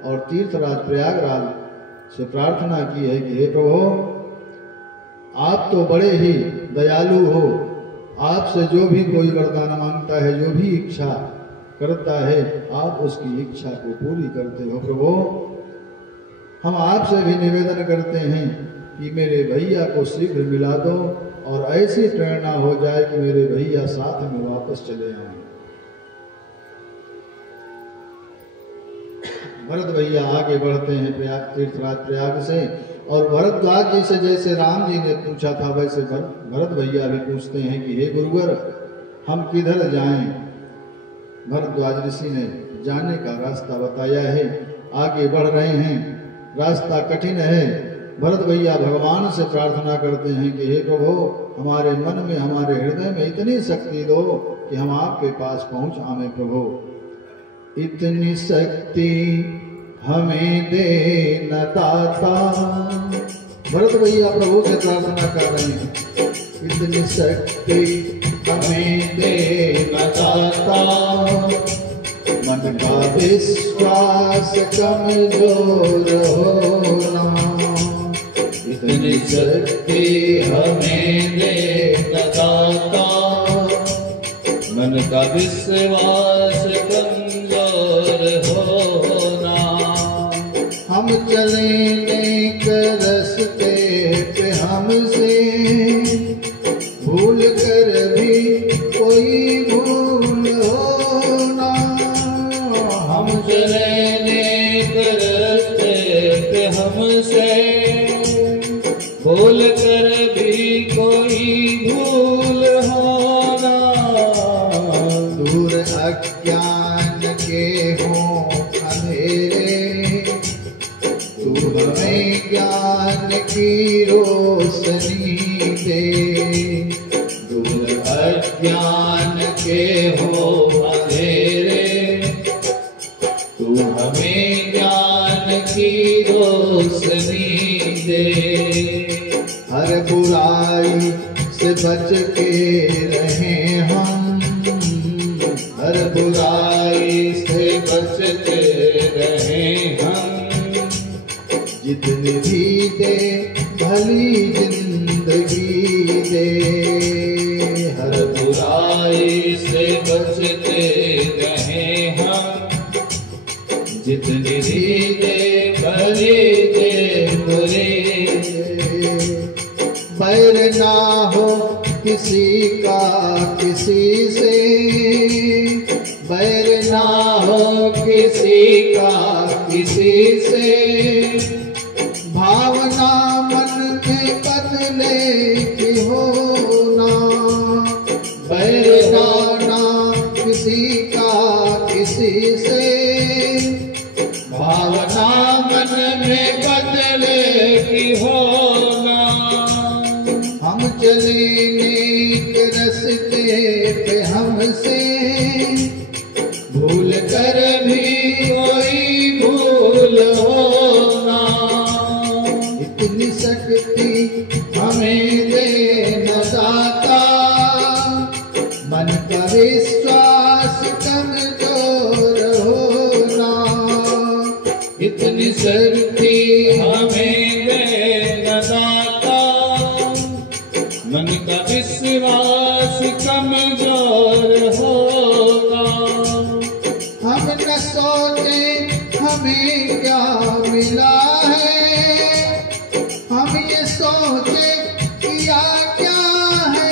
और तीर्थराज प्रयागराज से प्रार्थना की है कि हे प्रभु, आप तो बड़े ही दयालु हो, आपसे जो भी कोई वरदान मांगता है, जो भी इच्छा करता है, आप उसकी इच्छा को पूरी करते हो। प्रभु, हम आपसे भी निवेदन करते हैं कि मेरे भैया को शीघ्र मिला दो और ऐसी प्रेरणा हो जाए कि मेरे भैया साथ में वापस चले आए। भरत भैया आगे बढ़ते हैं प्रयाग, तीर्थराज प्रयाग से। और भरद्वाज जी से जैसे राम जी ने पूछा था, वैसे भरत भैया भी पूछते हैं कि हे गुरुवर, हम किधर जाएं? भरद्वाज ऋषि ने जाने का रास्ता बताया है, आगे बढ़ रहे हैं, रास्ता कठिन है। भरत भैया भगवान से प्रार्थना करते हैं कि हे प्रभु, हमारे मन में, हमारे हृदय में इतनी शक्ति दो कि हम आपके पास पहुंच आवे। प्रभु, इतनी शक्ति हमें दे न दाता। भरत भैया प्रभु से प्रार्थना कर रहे हैं, इतनी शक्ति हमें दे न दाता, मन का विश्वास कमजोर होना। इतनी शक्ति हमें दे न दाता, मन का विश्वास कमजोर होना। हम चले नेक रास्ते पे, हमसे भूल कर भी कोई भूल होना। हम चले नेक रास्ते पे, हमसे भूल कर भी कोई भूल होना। दूर अज्ञान के हों अंधेरे, तू हमें ज्ञान की रोशनी दे। दूर अज्ञान के हों अंधेरे, तू हमें ज्ञान की रोशनी दे। हर बुराई से बच के रहें हम, हर बुराई से बचते रहें हम। जितनी भी दे भली जिंदगी दे, हर बुराई से बचते रहें हम। जितनी भी दे भली जिंदगी दे। बैर ना हो किसी का किसी से, बैर ना हो किसी का किसी से। भावना मन में बदले की होना, बैर ना किसी का किसी से। भावना मन में बदले की होना। हम चले नेक रास्ते पे, हमसे भूल कर भी कोई भूल होना। इतनी शक्ति हमें दे न दाता, मन का विश्वास कमजोर होना। इतनी शक्ति हमें दे न दाता, मन का विश्वास कमजोर होगा। हम न सोचे हमें क्या मिला है, हम ये सोचे किया क्या है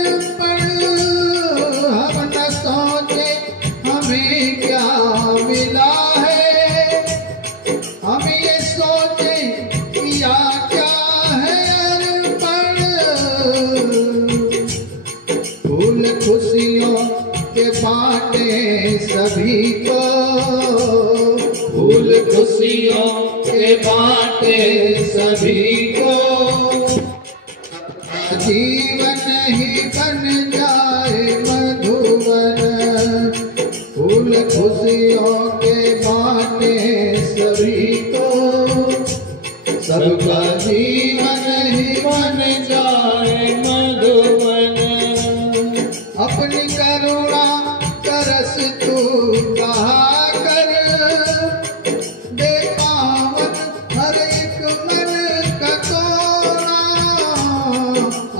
अर्पण। हम न सोचे हमें क्या मिला है, हम ये सोचे किया क्या है अर्पण। फूल खुशियों के बाटे सभी को, फूल खुशियों के बाटे सभी को। जीवन ही बन जाए मधुवन, फूल खुशियों देशों के बाटे सभी को, सबका जीवन ही बन जाए मधुबन। अपनी करुणा तरस तू कहा कर, दे पावन हर एक मन का कोना।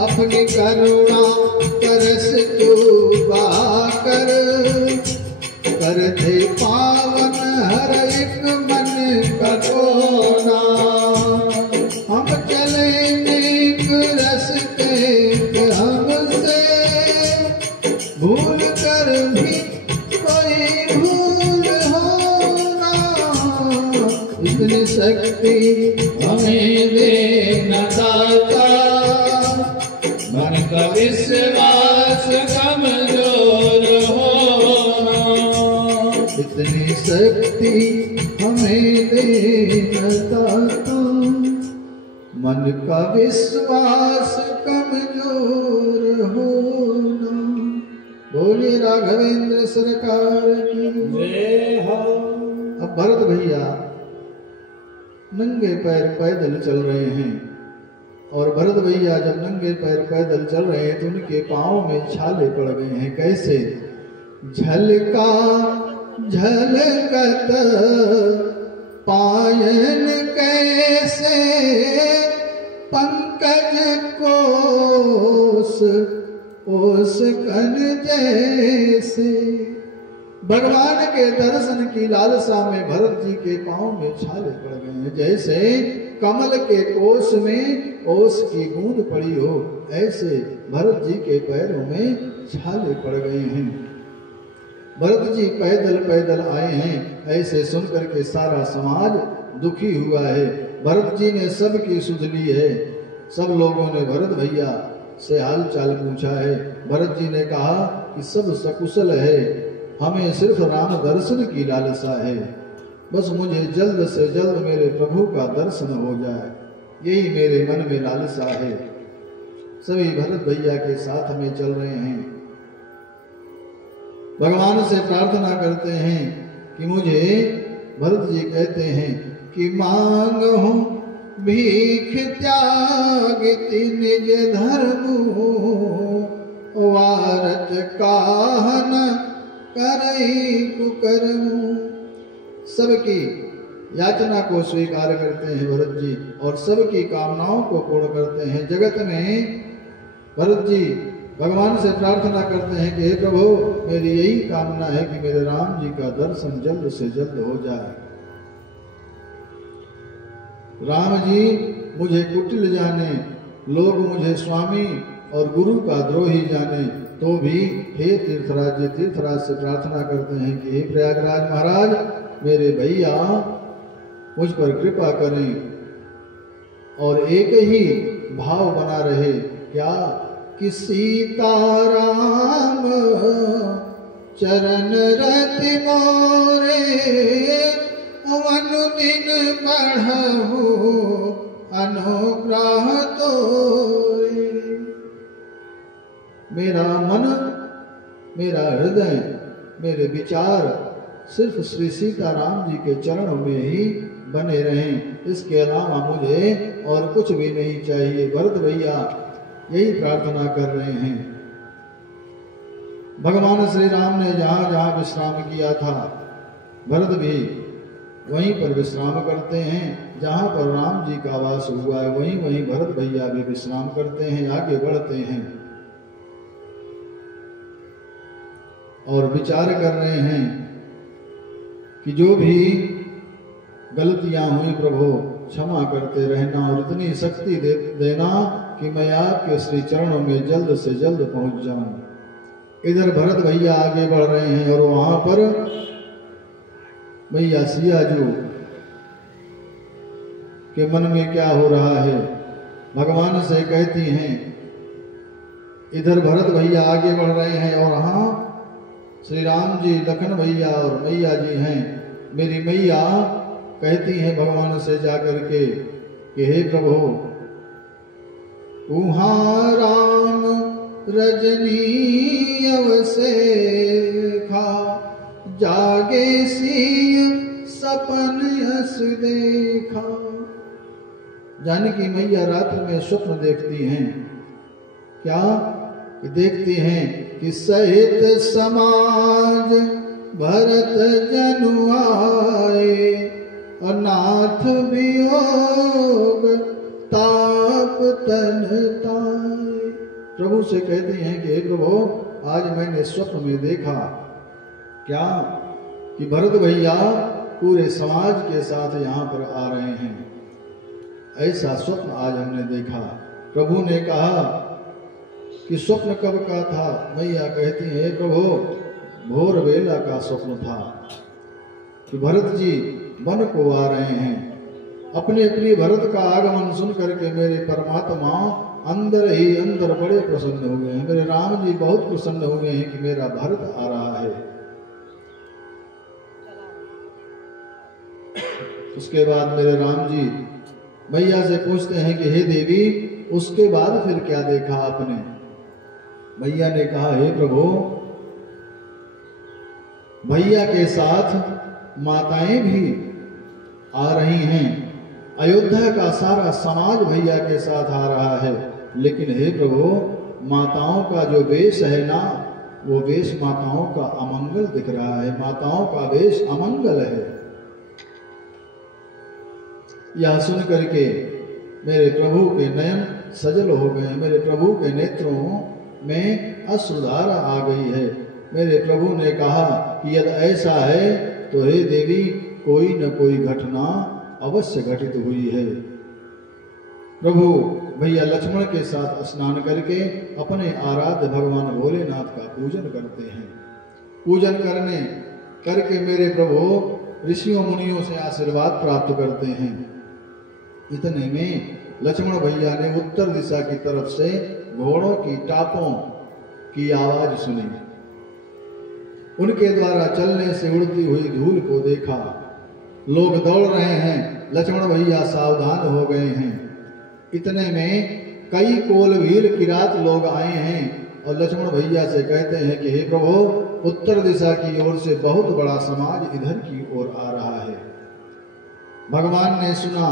अपनी करुणा तरस तू कहा कर दे पावन हर एक मन का कोना। हम चले नेक रस्ते पे हमसे भूल कर भी कोई भूल होना। इतनी शक्ति हमें देना दाता, मन का विश्वास कमजोर होना। इतनी शक्ति हमें देना दाता, मन का विश्वास कमजोर होना। बोलिए राघवेंद्र सरकार की जय हो। अब भरत भैया नंगे पैर पैदल चल रहे हैं, और भरत भैया जब नंगे पैर पैदल चल रहे हैं तो उनके पाँव में छाले पड़ गए हैं। कैसे? झलका झलकत पायन कैसे, पंकज कोस ओस कन जैसे। भगवान के दर्शन की लालसा में भरत जी के पांव में छाले पड़ गए हैं। जैसे कमल के कोस में ओस की बूंद पड़ी हो, ऐसे भरत जी के पैरों में छाले पड़ गए हैं। भरत जी पैदल पैदल आए हैं, ऐसे सुनकर के सारा समाज दुखी हुआ है। भरत जी ने सबकी सुध ली है। सब लोगों ने भरत भैया से हाल चाल पूछा है। भरत जी ने कहा कि सब सकुशल है, हमें सिर्फ राम दर्शन की लालसा है। बस मुझे जल्द से जल्द मेरे प्रभु का दर्शन हो जाए, यही मेरे मन में लालसा है। सभी भरत भैया के साथ में चल रहे हैं, भगवान से प्रार्थना करते हैं कि मुझे, भरत जी कहते हैं कि मांगहु भीख त्यागिति निज धर्मु, वारत काहन करई कुकर्मु। सबकी याचना को स्वीकार करते हैं भरत जी, और सबकी कामनाओं को पूर्ण करते हैं। जगत में भरत जी भगवान से प्रार्थना करते हैं कि हे प्रभु, मेरी यही कामना है कि मेरे राम जी का दर्शन जल्द से जल्द हो जाए। राम जी मुझे कुटिल जाने, लोग मुझे स्वामी और गुरु का द्रोही जाने, तो भी हे तीर्थराज जी, तीर्थराज से प्रार्थना करते हैं कि हे प्रयागराज महाराज, मेरे भैया मुझ पर कृपा करें और एक ही भाव बना रहे। क्या? कि सीताराम चरण रति मोरे, अनुदिन बढ़हु अनुग्रह तोरे। मेरा मन, मेरा हृदय, मेरे विचार सिर्फ श्री सीताराम जी के चरणों में ही बने रहें, इसके अलावा मुझे और कुछ भी नहीं चाहिए। भरत भैया यही प्रार्थना कर रहे हैं। भगवान श्री राम ने जहां जहां विश्राम किया था, भरत भी वहीं पर विश्राम करते हैं। जहां पर राम जी का वास हुआ है, वहीं वहीं भरत भैया भी विश्राम करते हैं, आगे बढ़ते हैं और विचार कर रहे हैं कि जो भी गलतियां हुई प्रभु क्षमा करते रहना, और इतनी शक्ति देना कि मैं आपके श्री चरणों में जल्द से जल्द पहुंच जाऊं। इधर भरत भैया आगे बढ़ रहे हैं, और वहां पर भैया सियाजू के मन में क्या हो रहा है, भगवान से कहती हैं। इधर भरत भैया आगे बढ़ रहे हैं, और वहां श्री राम जी, लखन भैया और मैया जी हैं। मेरी मैया कहती हैं भगवान से जाकर के कि हे प्रभु, उहाँ राम रजनी अवसेखा, जागे सिय सपन यस देखा। जानकी मैया रात्रि में स्वप्न देखती हैं। क्या देखती हैं कि सहित समाज भरत जनु आए, अनाथ वियोग ताप तन ताए। प्रभु से कहती हैं कि हे प्रभु, आज मैंने स्वप्न में देखा क्या कि भरत भैया पूरे समाज के साथ यहाँ पर आ रहे हैं। ऐसा स्वप्न आज हमने देखा। प्रभु ने कहा कि स्वप्न कब का था? मैया कहती है, प्रभु भोर वेला का स्वप्न था कि भरत जी वन को आ रहे हैं। अपने प्रिय भरत का आगमन सुन करके मेरे परमात्मा अंदर ही अंदर बड़े प्रसन्न हुए हैं। मेरे राम जी बहुत प्रसन्न हुए हैं कि मेरा भरत आ रहा है। उसके बाद मेरे राम जी मैया से पूछते हैं कि हे देवी, उसके बाद फिर क्या देखा आपने? मैया ने कहा, हे प्रभु, भैया के साथ माताएं भी आ रही हैं। अयोध्या का सारा समाज भैया के साथ आ रहा है। लेकिन हे प्रभु, माताओं का जो वेश है ना, वो वेश माताओं का अमंगल दिख रहा है। माताओं का वेश अमंगल है। यह सुन करके मेरे प्रभु के नयन सजल हो गए। मेरे प्रभु के नेत्रों में अश्रुधारा आ गई है। मेरे प्रभु ने कहा कि यदि ऐसा है तो हे देवी, कोई न कोई घटना अवश्य घटित हुई है। प्रभु भैया लक्ष्मण के साथ स्नान करके अपने आराध्य भगवान भोलेनाथ का पूजन करते हैं। पूजन करके मेरे प्रभु ऋषियों मुनियों से आशीर्वाद प्राप्त करते हैं। इतने में लक्ष्मण भैया ने उत्तर दिशा की तरफ से घोड़ों की टापों की आवाज सुनी। उनके द्वारा चलने से उड़ती हुई धूल को देखा। लोग दौड़ रहे हैं। लक्ष्मण भैया सावधान हो गए हैं। इतने में कई कोलवीर किरात लोग आए हैं और लक्ष्मण भैया से कहते हैं कि हे प्रभु, उत्तर दिशा की ओर से बहुत बड़ा समाज इधर की ओर आ रहा है। भगवान ने सुना,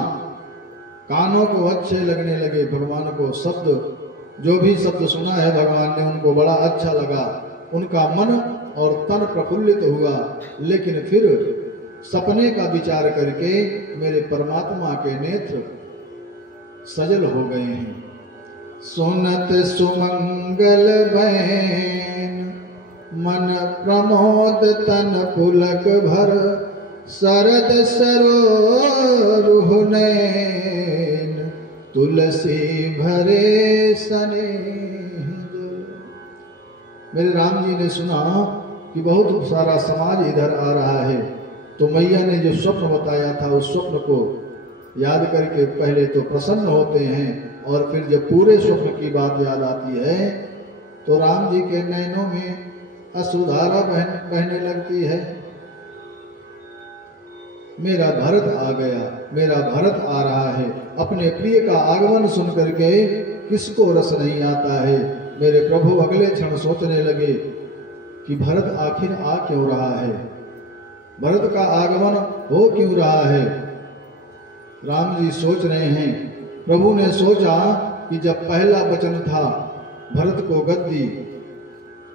कानों को अच्छे लगने लगे। भगवान को शब्द, जो भी शब्द सुना है भगवान ने, उनको बड़ा अच्छा लगा। उनका मन और तन प्रफुल्लित हुआ। लेकिन फिर सपने का विचार करके मेरे परमात्मा के नेत्र सजल हो गए हैं। सुनत सुमंगल बैन, मन प्रमोद तन पुलक भर, शरद सरोरुह नैन, तुलसी भरे स्नेह। मेरे राम जी ने सुना कि बहुत सारा समाज इधर आ रहा है। तो मैया ने जो स्वप्न बताया था, उस स्वप्न को याद करके पहले तो प्रसन्न होते हैं, और फिर जब पूरे स्वप्न की बात याद आती है तो राम जी के नयनों में अश्रुधारा बहने लगती है। मेरा भरत आ गया, मेरा भरत आ रहा है। अपने प्रिय का आगमन सुन करके किसको रस नहीं आता है। मेरे प्रभु अगले क्षण सोचने लगे कि भरत आखिर आ क्यों रहा है, भरत का आगमन हो क्यों रहा है। राम जी सोच रहे हैं। प्रभु ने सोचा कि जब पहला वचन था भरत को गद्दी,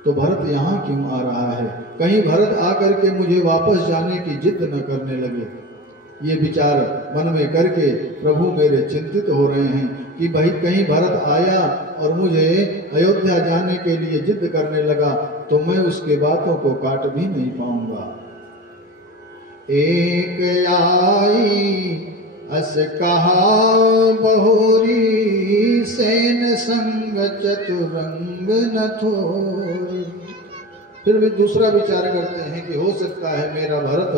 तो भरत यहाँ क्यों आ रहा है। कहीं भरत आकर के मुझे वापस जाने की जिद न करने लगे। ये विचार मन में करके प्रभु मेरे चिंतित हो रहे हैं कि भाई कहीं भरत आया और मुझे अयोध्या जाने के लिए जिद करने लगा तो मैं उसके बातों को काट भी नहीं पाऊंगा। एक आई अस कहा बहुरी, सेन संग चतुरंग न थोरी। फिर भी दूसरा विचार करते हैं कि हो सकता है मेरा भरत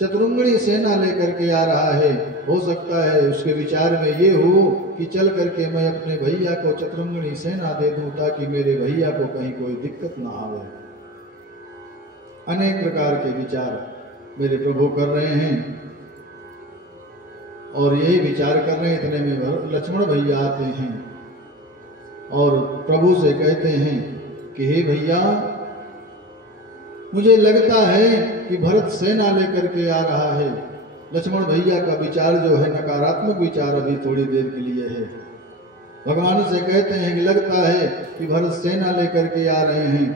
चतुरंगणी सेना लेकर के आ रहा है। हो सकता है उसके विचार में ये हो कि चल करके मैं अपने भैया को चतुरंगणी सेना दे दूं ताकि मेरे भैया को कहीं कोई दिक्कत ना आवे। अनेक प्रकार के विचार मेरे प्रभु कर रहे हैं और यही विचार कर रहे हैं। इतने में लक्ष्मण भैया आते हैं और प्रभु से कहते हैं कि हे भैया, मुझे लगता है कि भरत सेना लेकर के आ रहा है। लक्ष्मण भैया का विचार जो है नकारात्मक विचार अभी थोड़ी देर के लिए है। भगवान से कहते हैं कि लगता है कि भरत सेना लेकर के आ रहे हैं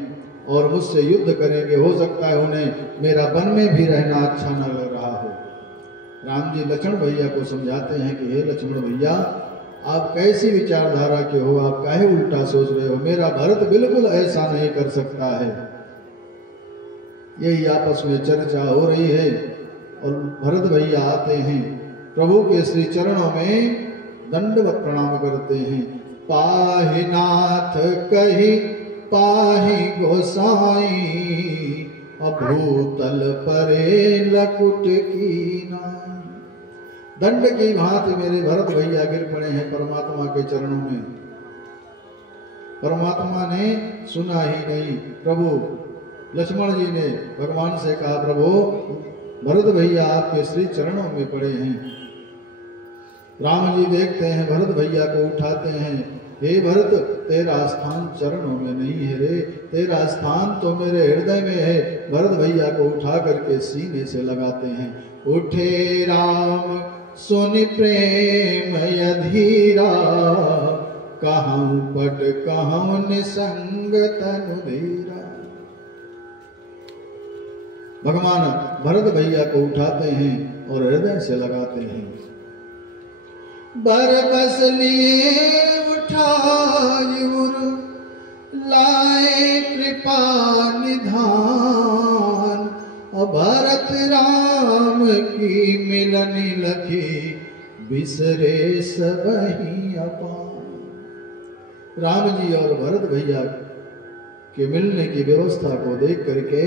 और मुझसे युद्ध करेंगे, हो सकता है उन्हें मेरा वन में भी रहना अच्छा न लग रहा हो। राम जी लक्ष्मण भैया को समझाते हैं कि हे लक्ष्मण भैया, आप कैसी विचारधारा के हो, आप काहे उल्टा सोच रहे हो, मेरा भरत बिल्कुल ऐसा नहीं कर सकता है। यही आपस में चर्चा हो रही है और भरत भैया आते हैं, प्रभु के श्री चरणों में दंडवत प्रणाम करते हैं। पाहि नाथ कही पाहि गोसाई, अभूतल परे लकुट कीना। दंड की भांति मेरे भरत भैया गिर पड़े हैं परमात्मा के चरणों में। परमात्मा ने सुना ही नहीं। प्रभु लक्ष्मण जी ने भगवान से कहा, प्रभु भरत भैया आपके श्री चरणों में पड़े हैं। राम जी देखते हैं, भरत भैया को उठाते हैं। हे भरत, तेरा स्थान चरणों में नहीं है रे, तेरा स्थान तो मेरे हृदय में है। भरत भैया को उठा करके सीने से लगाते हैं। उठे राम सुनि प्रेम अधीरा, कहूं पट कहूं निसंग तनु धीरा। भगवान भरत भैया को उठाते हैं और हृदय से लगाते हैं। बरबस लिए उठाई उर, लाए कृपा निधान। भरत राम की मिलन लखी, बिसरे सबही अपान। राम जी और भरत भैया के मिलने की व्यवस्था को देख करके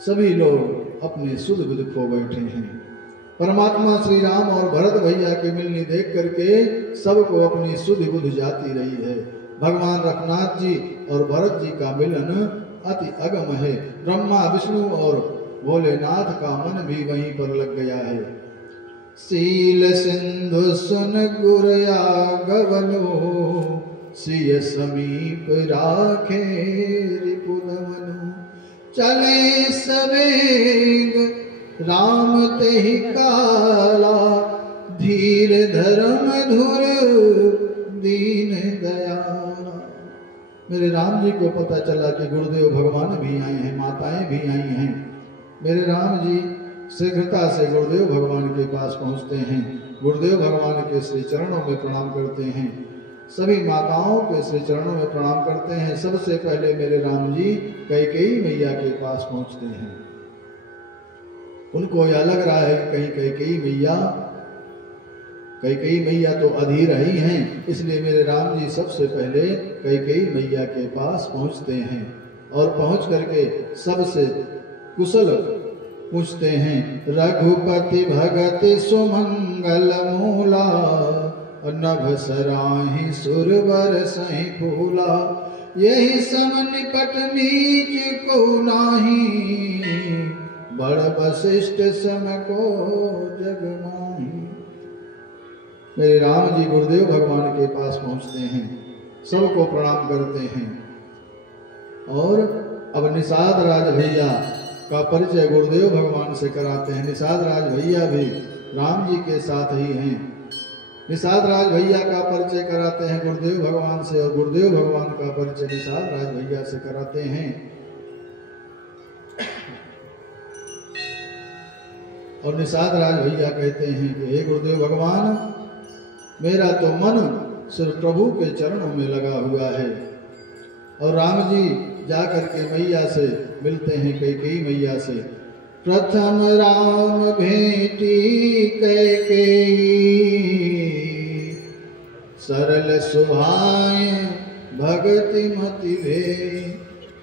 सभी लोग अपने सुध बुध खो बैठे हैं। परमात्मा श्री राम और भरत भैया की मिलनी देख करके सबको अपनी सुध बुध जाती रही है। भगवान रघुनाथ जी और भरत जी का मिलन अति अगम है। ब्रह्मा विष्णु और भोलेनाथ का मन भी वहीं पर लग गया है। सील सिंधु सुन गुरया गवलो, सिय समीप राखे रिपुदमनु। चले सवेग राम तेहि काला, धीर धर्म धुर दीन दयाला। मेरे राम जी को पता चला कि गुरुदेव भगवान भी आए हैं, माताएं भी आई हैं। मेरे राम जी शीघ्रता से गुरुदेव भगवान के पास पहुंचते हैं। गुरुदेव भगवान के श्री चरणों में प्रणाम करते हैं। सभी माताओं के श्री चरणों में प्रणाम करते हैं। सबसे पहले मेरे राम जी कैकेयी मैया के पास पहुंचते हैं। उनको यह लग रहा है कि कहीं कैकेयी मैया तो अधीर ही हैं, इसलिए मेरे राम जी सबसे पहले कैकेयी मैया के पास पहुंचते हैं और पहुंच करके सबसे कुशल पूछते हैं। रघुपति भगत सुमंगल मूला, नभ सराहि सुरवर सही फूला। यही सम निपट नीच को नाही, बड़ वशिष्ठ सम को जग माही। मेरे राम जी गुरुदेव भगवान के पास पहुंचते हैं, सबको प्रणाम करते हैं और अब निषाद राज भैया का परिचय गुरुदेव भगवान से कराते हैं। निषाद राज भैया भी राम जी के साथ ही हैं। निषाद राज भैया का परिचय कराते हैं गुरुदेव भगवान से और गुरुदेव भगवान का परिचय निषाद राज भैया से कराते हैं। और निषाद राज भैया कहते हैं कि हे गुरुदेव भगवान, मेरा तो मन सिर्फ प्रभु के चरणों में लगा हुआ है। और राम जी जाकर के मैया से मिलते हैं, कैकेयी मैया से। प्रथम राम भेटी कैकेयी, सरल सुभाय भगति मति भे।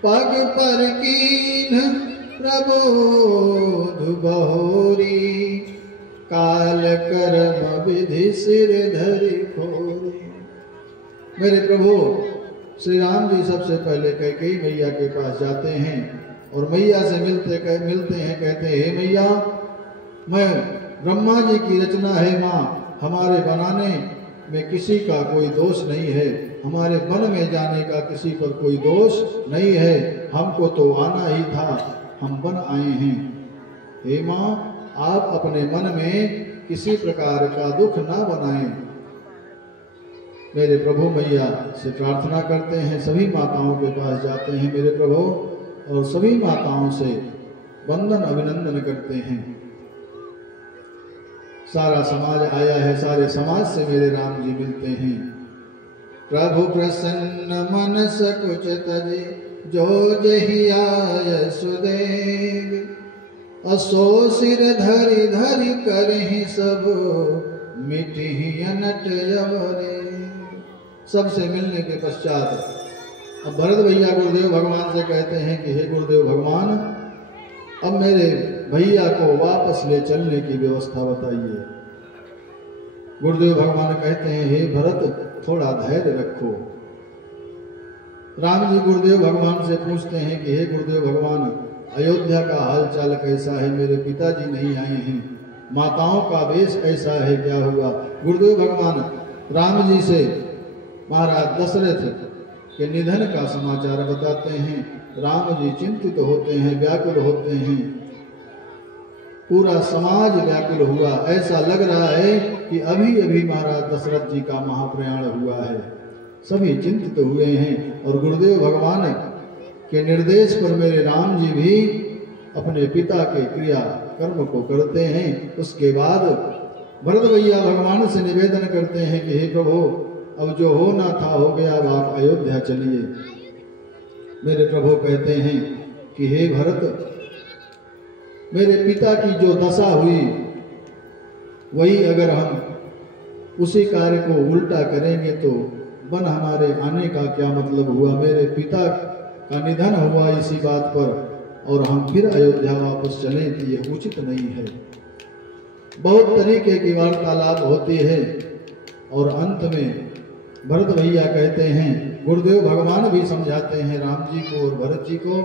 पग पर कीन प्रबोध बहोरी, काल कर्म विधि सिर धरि खोरी। मेरे प्रभु श्री राम जी सबसे पहले कैकेयी मैया के पास जाते हैं और मैया से मिलते हैं। कहते हैं, हे मैया, मैं ब्रह्मा जी की रचना है माँ, हमारे बनाने में किसी का कोई दोष नहीं है। हमारे वन में जाने का किसी पर कोई दोष नहीं है, हमको तो आना ही था, हम वन आए हैं। हे माँ, आप अपने मन में किसी प्रकार का दुख ना बनाएं। मेरे प्रभु मैया से प्रार्थना करते हैं, सभी माताओं के पास जाते हैं मेरे प्रभु, और सभी माताओं से वंदन अभिनंदन करते हैं। सारा समाज आया है, सारे समाज से मेरे राम जी मिलते हैं। प्रभु प्रसन्न मन सकुच तजे, जो जहि आय सुदेव, असो सिर धरि धरि करहि सब, मिटिहि अनट अवरे। सबसे मिलने के पश्चात अब भरत भैया गुरुदेव भगवान से कहते हैं कि हे गुरुदेव भगवान, अब मेरे भैया को वापस ले चलने की व्यवस्था बताइए। गुरुदेव भगवान कहते हैं, हे भरत, थोड़ा धैर्य रखो। राम जी गुरुदेव भगवान से पूछते हैं कि हे गुरुदेव भगवान, अयोध्या का हाल चाल कैसा है? मेरे पिताजी नहीं आए हैं, माताओं का वेश कैसा है, क्या हुआ? गुरुदेव भगवान राम जी से महाराज दशरथ के निधन का समाचार बताते हैं। राम जी चिंतित होते हैं, व्याकुल होते हैं, पूरा समाज व्याकुल हुआ। ऐसा लग रहा है कि अभी अभी महाराज दशरथ जी का महाप्रयाण हुआ है। सभी चिंतित हुए हैं और गुरुदेव भगवान के निर्देश पर मेरे राम जी भी अपने पिता के क्रिया कर्म को करते हैं। उसके बाद भरत भैया भगवान से निवेदन करते हैं कि हे प्रभु, अब जो होना था हो गया, अब आप अयोध्या चलिए। मेरे प्रभु कहते हैं कि हे भरत, मेरे पिता की जो दशा हुई वही अगर हम उसी कार्य को उल्टा करेंगे तो वन हमारे आने का क्या मतलब हुआ? मेरे पिता का निधन हुआ इसी बात पर और हम फिर अयोध्या वापस चलें तो ये उचित नहीं है। बहुत तरीके की वार्तालाप होती है और अंत में भरत भैया कहते हैं, गुरुदेव भगवान भी समझाते हैं राम जी को और भरत जी को,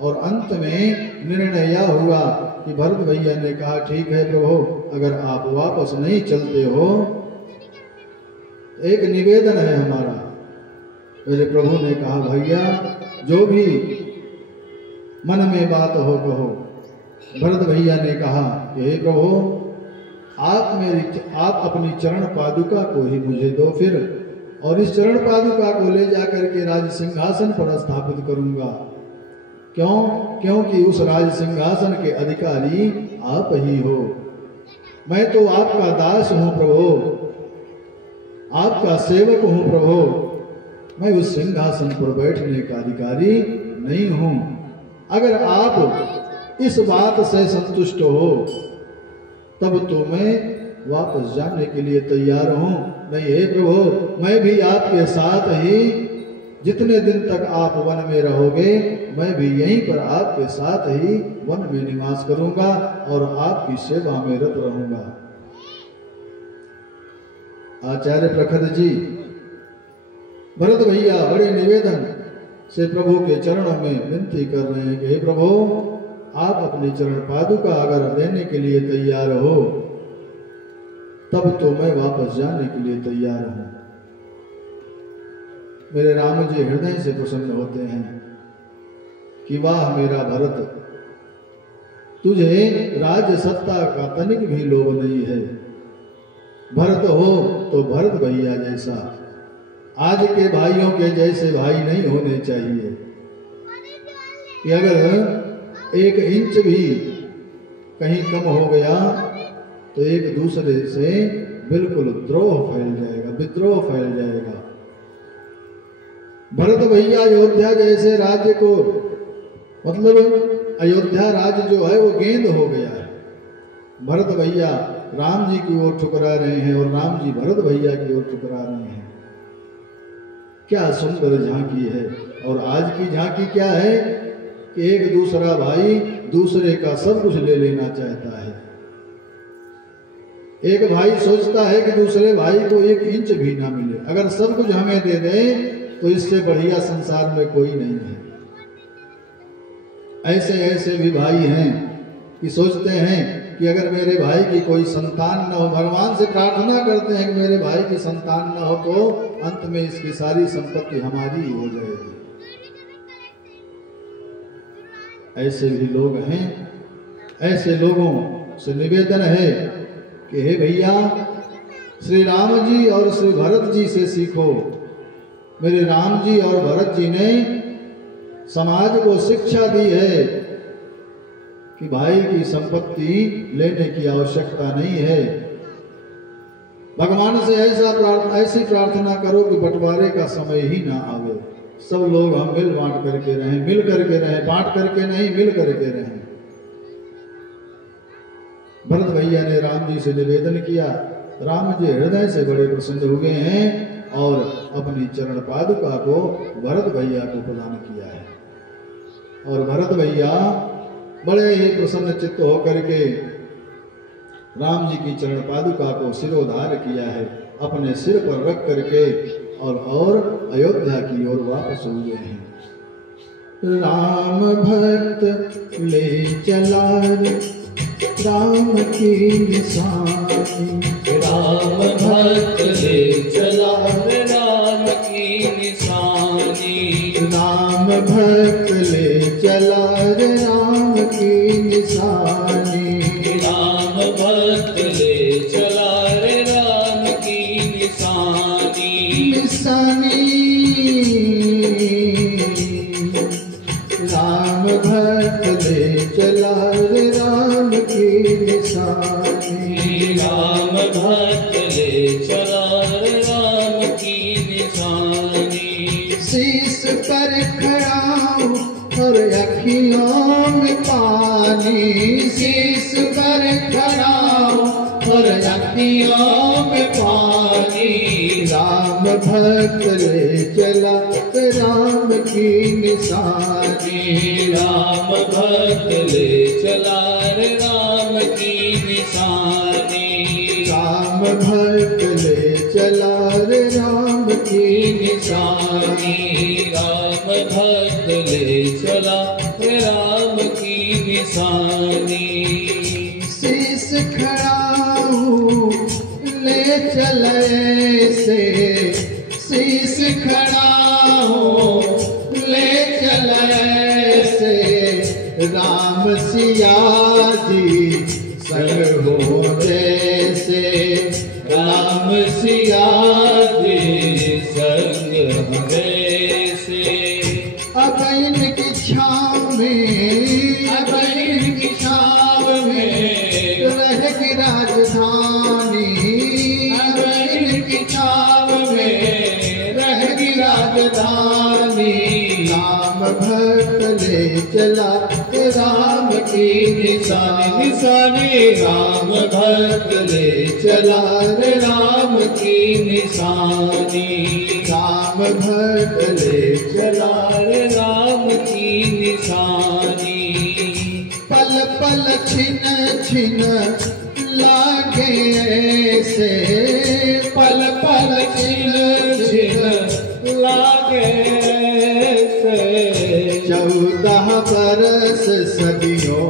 और अंत में निर्णय यह हुआ कि भरत भैया ने कहा, ठीक है प्रभु, अगर आप वापस नहीं चलते हो, एक निवेदन है हमारा। मेरे प्रभु ने कहा, भैया जो भी मन में बात हो कहो। भरत भैया ने कहा कि हे प्रभु, आप अपनी चरण पादुका को ही मुझे दो फिर, और इस चरण पादुका को ले जाकर के राज सिंहासन पर स्थापित करूंगा। क्यों? क्योंकि उस राज सिंहासन के अधिकारी आप ही हो। मैं तो आपका दास हूं प्रभु, आपका सेवक हूं प्रभु, मैं उस सिंहासन पर बैठने का अधिकारी नहीं हूं। अगर आप इस बात से संतुष्ट हो तब तो मैं वापस जाने के लिए तैयार हूं। नहीं हे प्रभु, मैं भी आपके साथ ही, जितने दिन तक आप वन में रहोगे मैं भी यहीं पर आपके साथ ही वन में निवास करूंगा और आपकी सेवा में रत रहूंगा। आचार्य प्रखद जी भरत भैया बड़े निवेदन से प्रभु के चरणों में विनती कर रहे हैं कि हे प्रभु, आप अपनी चरण पादुका अगर देने के लिए तैयार हो तब तो मैं वापस जाने के लिए तैयार हूं। मेरे राम जी हृदय से प्रसन्न होते हैं कि वाह मेरा भरत, तुझे राज्य सत्ता का तनिक भी लोभ नहीं है। भरत हो तो भरत भैया जैसा, आज के भाइयों के जैसे भाई नहीं होने चाहिए कि अगर 1 इंच भी कहीं कम हो गया तो एक दूसरे से बिल्कुल द्रोह फैल जाएगा, विद्रोह फैल जाएगा। भरत भैया अयोध्या जैसे राज्य को, मतलब अयोध्या राज्य जो है वो गेंद हो गया है। भरत भैया राम जी की ओर ठुकरा रहे हैं और राम जी भरत भैया की ओर ठुकरा रहे हैं। क्या सुंदर झांकी है। और आज की झांकी क्या है कि एक दूसरा भाई दूसरे का सब कुछ ले लेना चाहता है। एक भाई सोचता है कि दूसरे भाई को 1 इंच भी ना मिले, अगर सब कुछ हमें दे दे तो इससे बढ़िया संसार में कोई नहीं है। ऐसे ऐसे भी भाई हैं कि सोचते हैं कि अगर मेरे भाई की कोई संतान न हो, भगवान से प्रार्थना करते हैं कि मेरे भाई की संतान न हो तो अंत में इसकी सारी संपत्ति हमारी ही हो जाएगी। ऐसे भी लोग हैं। ऐसे लोगों से निवेदन है कि हे भैया, श्री राम जी और श्री भरत जी से सीखो। मेरे राम जी और भरत जी ने समाज को शिक्षा दी है कि भाई की संपत्ति लेने की आवश्यकता नहीं है। भगवान से ऐसी प्रार्थना करो कि बंटवारे का समय ही ना आवे। सब लोग हम मिल बांट करके रहें, मिल करके रहें, बांट करके नहीं, मिल करके रहें। भरत भैया ने राम जी से निवेदन किया। राम जी हृदय से बड़े प्रसन्न हुए हैं और अपनी चरण पादुका को भरत भैया को प्रदान किया है। और भरत भैया बड़े ही प्रसन्न चित्त होकर के राम जी की चरण पादुका को सिरोधार किया है, अपने सिर पर रख करके और अयोध्या की ओर वापस हुए हैं। राम भक्त ले चला राम की निशानी, राम भक्त ले चला राम की निशानी, राम भक्त ले चला राम की निशानी, राम भक्त ले चला राम की निशानी, निशानी। राम भक्त ले चला राम की निशानी, राम भक्त ले चला राम की निशानी, शीश पर खड़ा और अखियों में पानी, शीश पर खड़ा और अखियों में पानी। राम भक्त ले चला राम की निशानी, राम भक्त ले चला राम की निशानी, राम भक्त ले चला राम की निशानी, राम भक्त ले चला राम की निशानी। शीश खड़ा हूँ ले चले से, शीश खड़ा हूँ ले चले से। राम सिया जी संग हो जैसे, राम सिया जी संग जैसे। अब इनकी छाँव में, अब इनकी छाँव में रहेगी राजधानी, अब इनकी छाँव में रहेगी राजधानी। राम भक्त ले चला राम की निशानी, निशानी, राम भक्त ले चला राम की निशानी, राम भक्त ले चला राम की निशानी। पल पल छिन छिन लागे ऐसे, पल पल छिन छिन लागे से। 14 बरस सदियों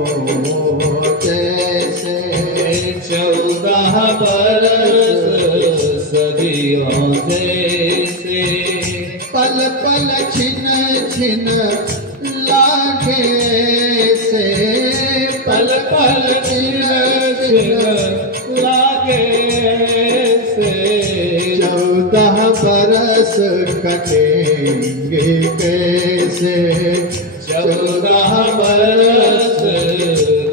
जैसे, 14 बरस सदियों जैसे। पल पल छिन छिन लागे ऐसे, पल पल छिन छिन लागे से। 14 बरस कटेंगे कैसे, 14 बरस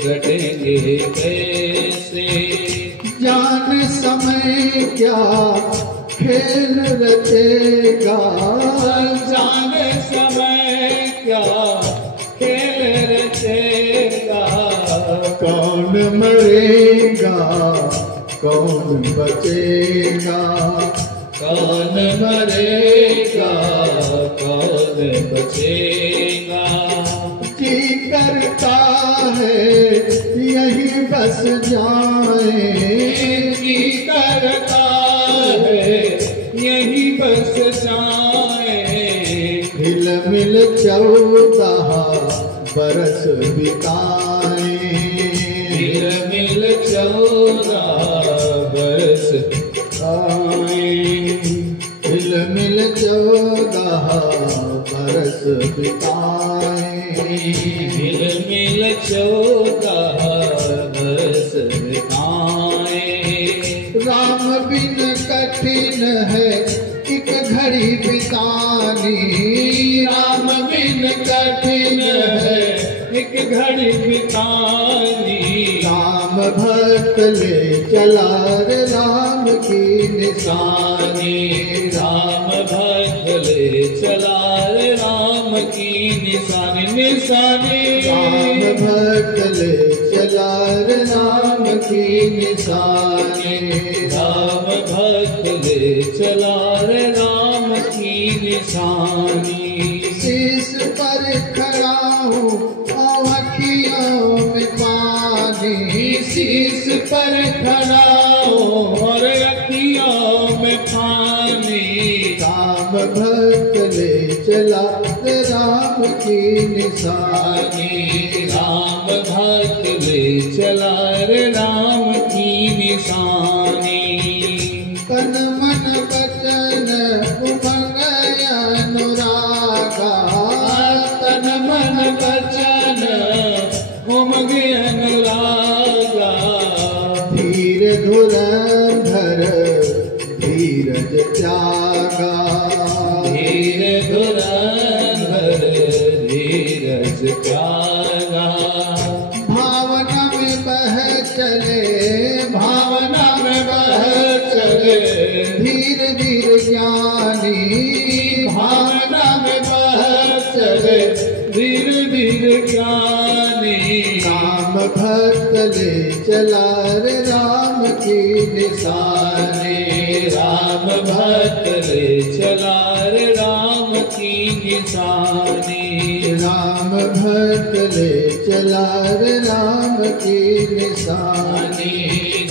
कटेंगे कैसे। जान समय क्या खेल रचेगा, जान समय क्या खेल रचेगा। कौन मरेगा कौन बचेगा, कौन मरेगा कौन बचेगा। जी करता है यही बस जाए, जी करता है यही बस जाए। हिल मिल 14 बरस बिताए, हिल मिल बिताए। हिल मिल 14 बरस बिताए। राम बिन कठिन है एक घड़ी बितानी। राम बिन कठिन है एक घड़ी बितानी। राम भक्त ले चला रे राम की निशानी। राम भक्त ले चला रे राम की निशानी। निशानी राम भक्त ले चला रे राम की निशानी। राम भक्त ले चला रे राम की निशानी। शीश पर खड़ा हूँ अखियों में पानी। शीश पर खड़ा और अखियों में पानी। राम भक्त ले चला रे राम की निशानी। राम भक्त ले चला रे राम की निशानी। तन मन वचन उमंग अनुरागा। तन मन वचन उमंग अनुरागा। धीर धुरंधर धीरज त्यागा। धीर धुरंधर धीरज त्यागा। भावना में बह चले भावना में बह चले धीर धीर ज्ञानी। भावना में बह चले धीर धीर ज्ञानी। राम भक्त ले चला रे राम की निशानी। राम भक्त ले चला रे राम की निशानी। राम भक्त ले चला रे राम की निशानी।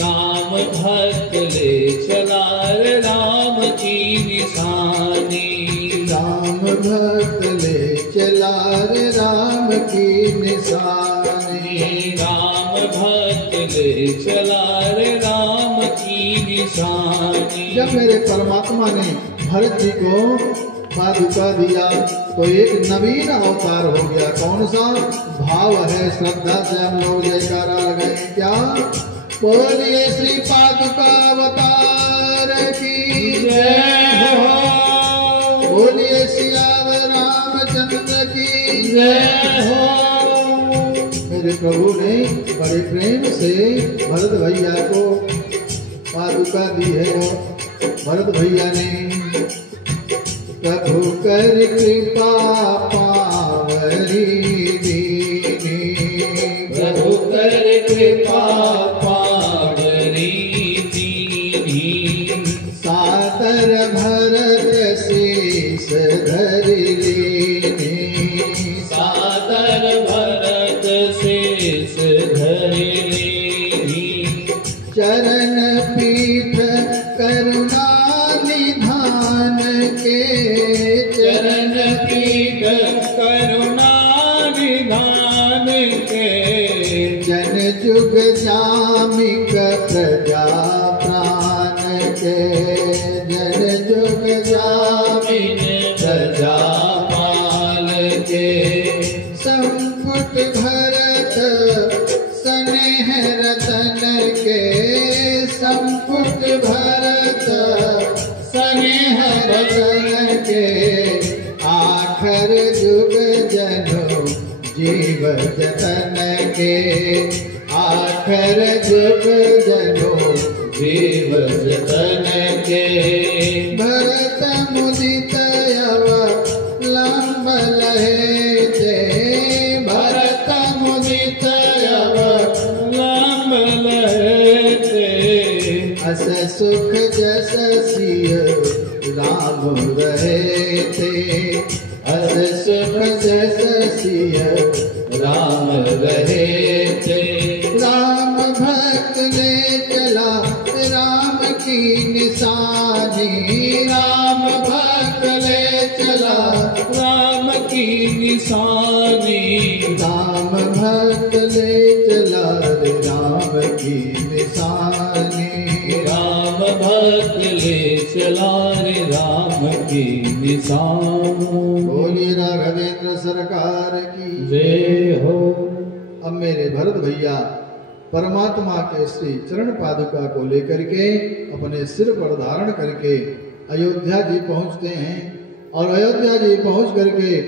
राम भक्त ले चला रे राम की निशानी। राम भक्त ले चला रे राम की निशानी। राम भक्त ले चला रे राम की निशानी। जब मेरे परमात्मा ने भरत जी को पादुका दिया तो एक नवीन अवतार हो गया। कौन सा भाव है? श्रद्धा से हम लोग जयकारा लगाएंगे। क्या बोलिए श्री पादुका अवतार की जय हो। बोलिए सियावर रामचंद्र की जय हो। मेरे प्रभु ने बड़े प्रेम से भरत भैया को पादुका दी है। भरत भैया ने प्रभु कर कृपा पावरी दीनी। प्रभु कर कृपा पावरी दीनी। सादर भरत शीस धरि लीनी। सादर भरत शीस धरि लीनी। चरण पीठ करुणा निधान के। चरण पीठ करुणा निधान के। जन जुग जामिक प्रजा प्राण के। जन जुग जामिक प्रजा पाल के। संपुट भरत स्नेह रतन के। संपुट भरत स्नेह रतन के। आखर जुग जनो जीव जतन के। आखर जुग जनो जीव जतन के। भरत मुदित अवलंब लहे थे। भरत मुदित अवलंब लहे थे। अस सुख जस सिय राम रहे थे। अस सुख जस सिय राम रहे थे। राम भक्त ले चला राम की निशानी। राम भक्त ले चला राम की निशानी। राम भक्त ले चला राम की निशानी। राम भक्त ले चला रे राम राम की निशान। बोलिए राघवेंद्र सरकार की जय हो। अब मेरे भरत भैया परमात्मा के श्री चरण पादुका को लेकर के अपने सिर पर धारण करके अयोध्या जी पहुंचते हैं और अयोध्या जी पहुंच करके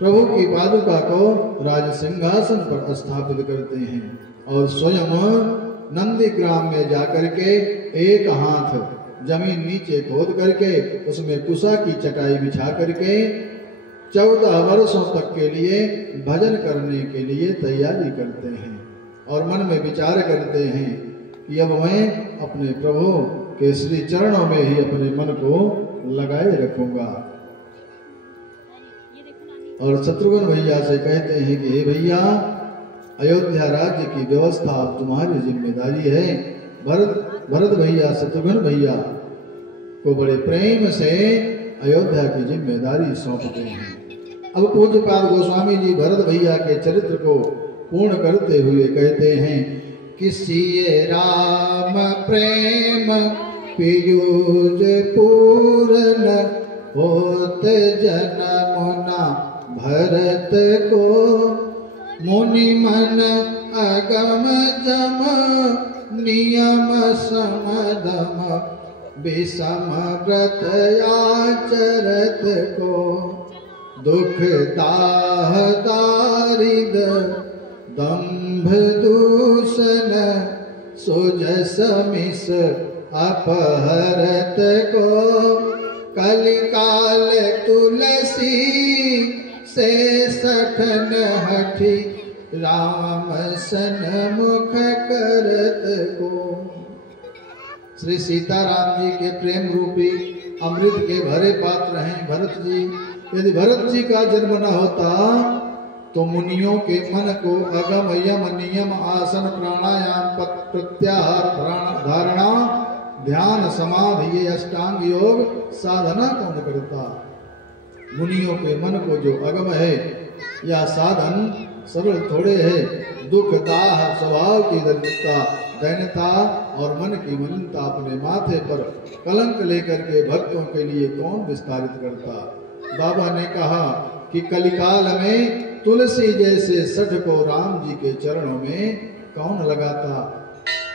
प्रभु की पादुका को राज सिंहासन पर स्थापित करते हैं और स्वयं नंदीग्राम में जाकर के एक हाथ जमीन नीचे खोद करके उसमें कुशा की चटाई बिछा करके 14 वर्षों तक के लिए भजन करने के लिए तैयारी करते हैं और मन में विचार करते हैं कि अब मैं अपने प्रभु के श्री चरणों में ही अपने मन को लगाए रखूंगा। और शत्रुघ्न भैया से कहते हैं कि हे भैया, अयोध्या राज्य की व्यवस्था अब तुम्हारी जिम्मेदारी है। भरत भैया शत्रुघ्न भैया को बड़े प्रेम से अयोध्या की जिम्मेदारी सौंपते हैं। अब पूज्यपाद गोस्वामी जी भरत भैया के चरित्र को पूर्ण करते हुए कहते हैं कि सिए राम प्रेम पीयूष पूर्ण होत जनमुना भरत को मुनि मन अगम जम नियम समदम विषम व्रत आचरत को दुख दाह दारिद दंभ दूषण सुजस मिस अपहरत को कलिकाल तुलसी से सठन हठी राम सन मुख करत को। श्री सीताराम जी के प्रेम रूपी अमृत के भरे पात्र हैं भरत जी। यदि भरत जी का जन्म न होता तो मुनियों के मन को अगम यम नियम आसन प्राणायाम प्रत्याहार धारणा ध्यान समाधि ये अष्टांग योग साधना कौन करता। मुनियों के मन को जो अगम है या साधन सरल थोड़े है। दुख दाह स्वभाव की दरिद्रता दैन्यता और मन की मलिनता अपने माथे पर कलंक लेकर के भक्तों के लिए कौन विस्तारित करता। बाबा ने कहा कि कलिकाल में तुलसी जैसे सठ को राम जी के चरणों में कौन लगाता।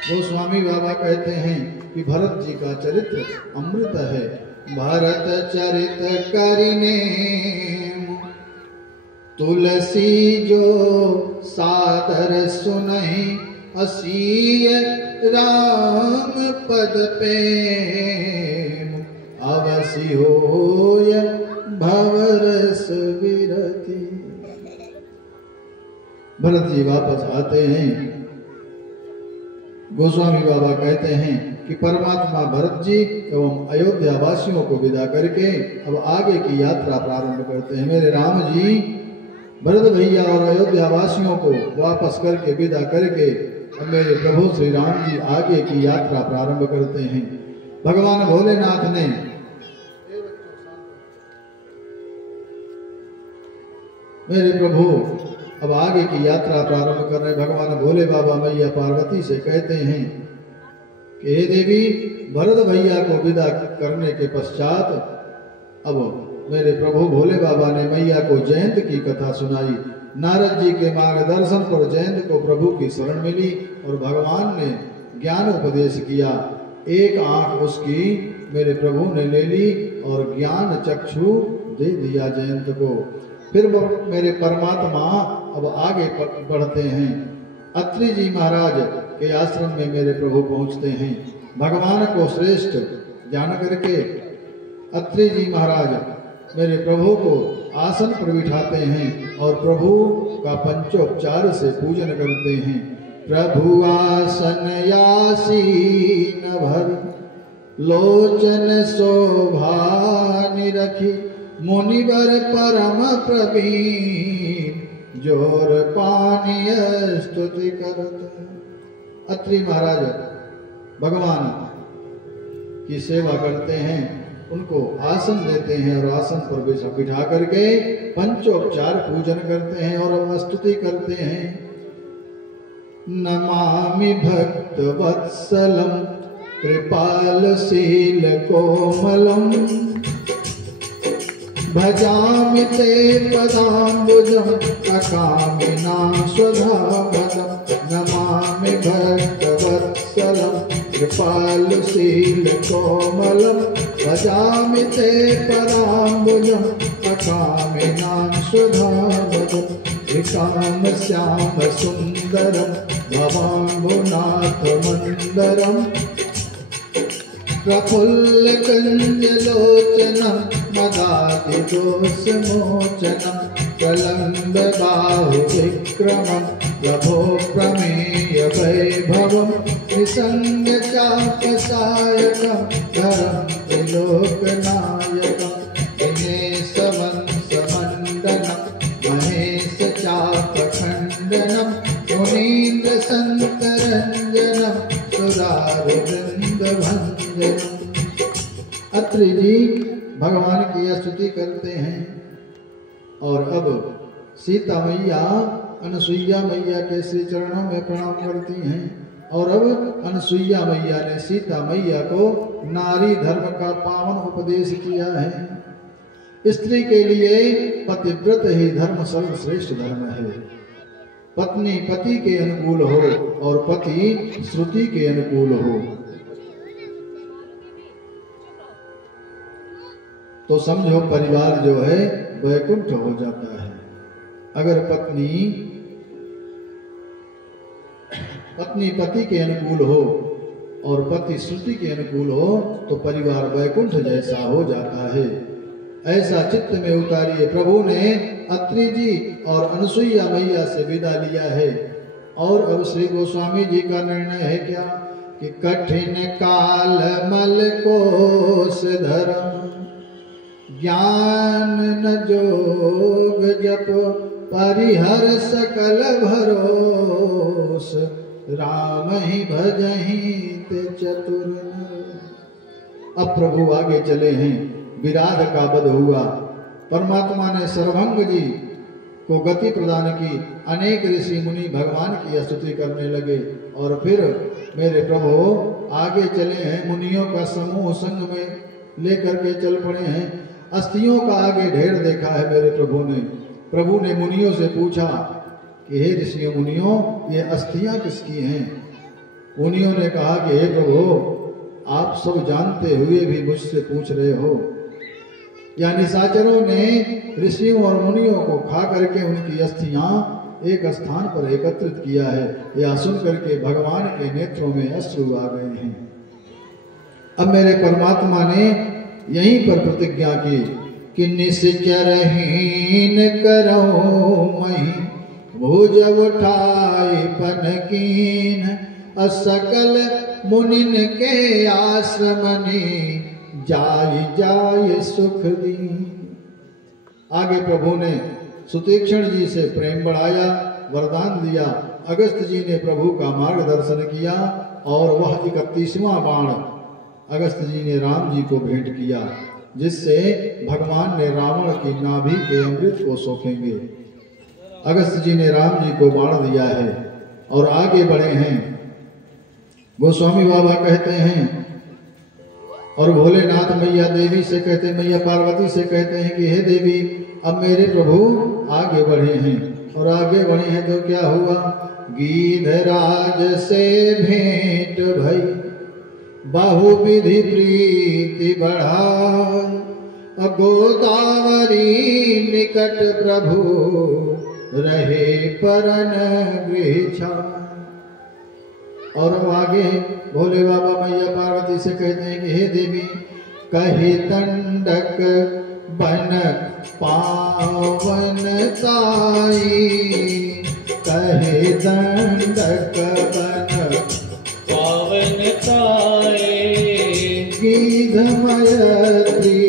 गोस्वामी बाबा कहते हैं कि भरत जी का चरित्र अमृत है। भरत चरित करिने तुलसी जो सादर सुनहि असीय राम पद पे अवसि होय भवरस विरति। भरत जी वापस आते हैं। गोस्वामी बाबा कहते हैं कि परमात्मा भरत जी एवं अयोध्या वासियों को विदा करके अब आगे की यात्रा प्रारंभ करते हैं। मेरे राम जी भरत भैया और अयोध्या वासियों को वापस करके विदा करके अब मेरे प्रभु श्री राम जी आगे की यात्रा प्रारंभ करते हैं। भगवान भोलेनाथ ने मेरे प्रभु अब आगे की यात्रा प्रारंभ कर रहे। भगवान भोले बाबा मैया पार्वती से कहते हैं कि हे देवी, भरत भैया को विदा करने के पश्चात अब मेरे प्रभु भोले बाबा ने मैया को जयंत की कथा सुनाई। नारद जी के मार्गदर्शन पर जयंत को प्रभु की शरण मिली और भगवान ने ज्ञान उपदेश किया। एक आंख उसकी मेरे प्रभु ने ले ली और ज्ञान चक्षु दे दिया जयंत को। फिर मेरे परमात्मा अब आगे बढ़ते हैं। अत्रि जी महाराज के आश्रम में मेरे प्रभु पहुंचते हैं। भगवान को श्रेष्ठ जान करके अत्रि जी महाराज मेरे प्रभु को आसन पर बिठाते हैं और प्रभु का पंचोपचार से पूजन करते हैं। प्रभु आसन यासीन भर लोचन शोभा निरखी मुनिवर परम प्रवीण जोर पानीय स्तुति करत। अत्रि महाराज भगवान की सेवा करते हैं, उनको आसन देते हैं और आसन पर बिठा करके पंचोपचार पूजन करते हैं और स्तुति करते हैं। नमामि भक्त वत्सलम कृपालशील कोमलम् भजामि ते पदाम्बुजम् अकामिनां स्वधावदम् नमामि भक्तवत्सलम् कृपालशील कोमलम् भजामि ते पदाम्बुजम् अकामिनां स्वधावदम् विकाम श्याम सुंदरम भवाम्बुनाथ मंदरम प्रफुल्ल कंजलोचनम मदादि दोष मोचनम प्रलंब बाहु विक्रमम प्रभो प्रमेय वैभवम निसंग चाप सायकम धरम त्रिलोकनायकम दिनेश वंश मंडनम महेश चापखंडनम मुनीन्द्र संतरंजनम सुरारविंद भंजनम। अत्रि जी भगवान की स्तुति करते हैं और अब सीता मैया अनसुईया मैया के श्री चरणों में प्रणाम करती हैं और अब अनसुईया मैया ने सीता मैया को नारी धर्म का पावन उपदेश किया है। स्त्री के लिए पतिव्रत ही धर्म सर्वश्रेष्ठ धर्म है। पत्नी पति के अनुकूल हो और पति श्रुति के अनुकूल हो तो समझो परिवार जो है वैकुंठ हो जाता है। अगर पत्नी पति के अनुकूल हो और पति श्रुति के अनुकूल हो तो परिवार वैकुंठ जैसा हो जाता है। ऐसा चित्त में उतारिए। प्रभु ने अत्रि जी और अनसुईया मैया से विदा लिया है और अब श्री गोस्वामी जी का निर्णय है क्या कि कठिन काल मल कोस धर्म ज्ञान न जोग जप परिहर सकल भरोस राम ही भजहि ते चतुर। अब प्रभु आगे चले हैं। विराध का वध हुआ। परमात्मा ने सर्वभंग जी को गति प्रदान की। अनेक ऋषि मुनि भगवान की स्तुति करने लगे और फिर मेरे प्रभु आगे चले हैं। मुनियों का समूह संग में लेकर के चल पड़े हैं। अस्थियों का आगे ढेर देखा है मेरे प्रभु ने। प्रभु ने मुनियों से पूछा कि हे ऋषियों मुनियों ये अस्थियां किसकी हैं? मुनियों ने कहा कि हे प्रभु आप सब जानते हुए भी मुझसे पूछ रहे हो। या निशाचरों ने ऋषियों और मुनियों को खा करके उनकी अस्थियां एक स्थान पर एकत्रित किया है। यह सुन करके भगवान के नेत्रों में अश्रु आ गए हैं। अब मेरे परमात्मा ने यहीं पर प्रतिज्ञा की कि निश्चरहीन करो मही भुज उठाई पनकीन असकल मुनिन के आश्रमनि जाय जाय सुख दी। आगे प्रभु ने सुतीक्षण जी से प्रेम बढ़ाया, वरदान दिया। अगस्त जी ने प्रभु का मार्गदर्शन किया और वह 31वां बाण अगस्त जी ने राम जी को भेंट किया, जिससे भगवान ने रावण की नाभि के अमृत को सोखेंगे। अगस्त जी ने राम जी को बाण दिया है और आगे बढ़े हैं। गोस्वामी बाबा कहते हैं और भोलेनाथ मैया देवी से कहते, मैया पार्वती से कहते हैं कि हे देवी अब मेरे प्रभु आगे बढ़े हैं। और आगे बढ़े हैं तो क्या हुआ? गीधराज से भेंट भई बहुविधि प्रीति बढ़ाई गोदावरी निकट प्रभु रहे परन गृह। और अब आगे भोले बाबा मैया पार्वती से कहते हैं कि हे देवी कहे दंडक बन पावन ताई, कहे दंडक बन पावन ताई, गीधमयत्री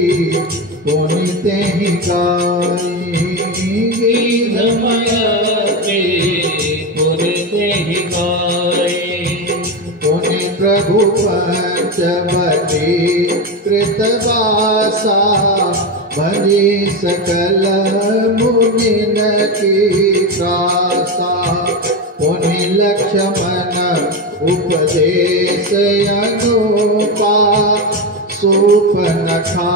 पुनिते ही गाई, गीधमयत्री पुनिते ही गाई। पुनि प्रभु पंचवटी कृतवासा भजी सकल मुनिन की त्रासा। पुनि लक्ष्मण उपदेश अनूपा सूपनखा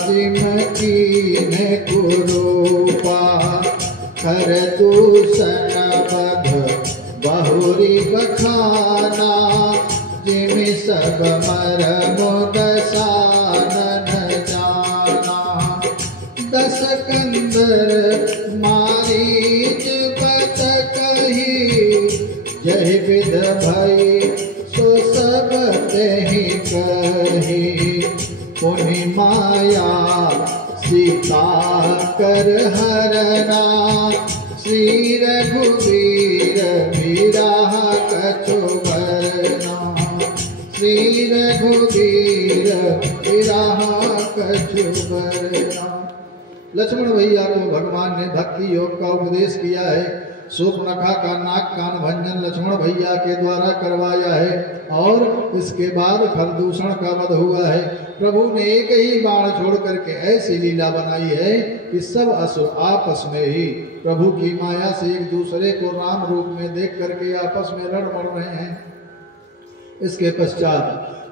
जिम कीन कुरूपा हर दूषण बध बहुरी बखाना जिम सब मरम दसानन जाना दस कंदर मारीच बत कही यही विध भई सो सब तेहि कही पुनि माया सीता कर हरना श्री रघुवीर विराह कछु भरना श्री रघुवीर विराह कछु भरना। लक्ष्मण भैया को भगवान ने भक्ति योग का उपदेश किया है। शूर्पणखा का नाक कान भंजन लक्ष्मण भैया के द्वारा करवाया है और इसके बाद खरदूषण का वध हुआ है। प्रभु ने एक ही बाण छोड़ करके ऐसी लीला बनाई है कि सब असुर आपस में ही प्रभु की माया से एक दूसरे को राम रूप में देख करके आपस में लड़ मड़ रहे हैं। इसके पश्चात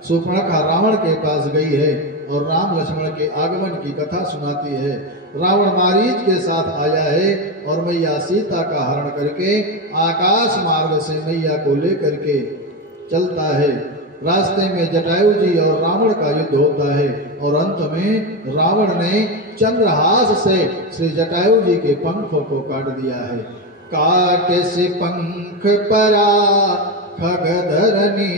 शूर्पणखा रावण के पास गई है और राम लक्ष्मण के आगमन की कथा सुनाती है। रावण मारीच के साथ आया है और मैया सीता का हरण करके आकाश मार्ग से मैया को लेकर के चलता है। रास्ते में जटायु जी और रावण का युद्ध होता है और अंत में रावण ने चंद्रहास से श्री जटायु जी के पंखों को काट दिया है। काट से पंख परा खगधरनी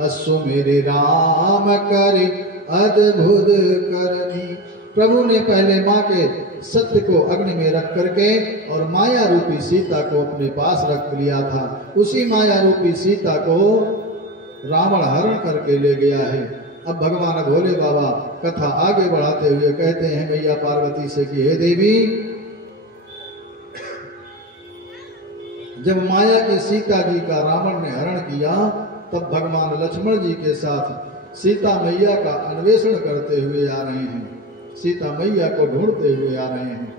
असुमेरे राम करि अद्भुत करनी। प्रभु ने पहले माँ के सत्य को अग्नि में रख करके और माया रूपी सीता को अपने पास रख लिया था। उसी माया रूपी सीता को रावण हरण करके ले गया है। अब भगवान भोले बाबा कथा आगे बढ़ाते हुए कहते हैं मैया पार्वती से कि हे देवी, जब माया के सीता जी का रावण ने हरण किया तब भगवान लक्ष्मण जी के साथ सीता मैया का अन्वेषण करते हुए आ रहे हैं, सीता मैया को ढूंढते हुए आ रहे हैं।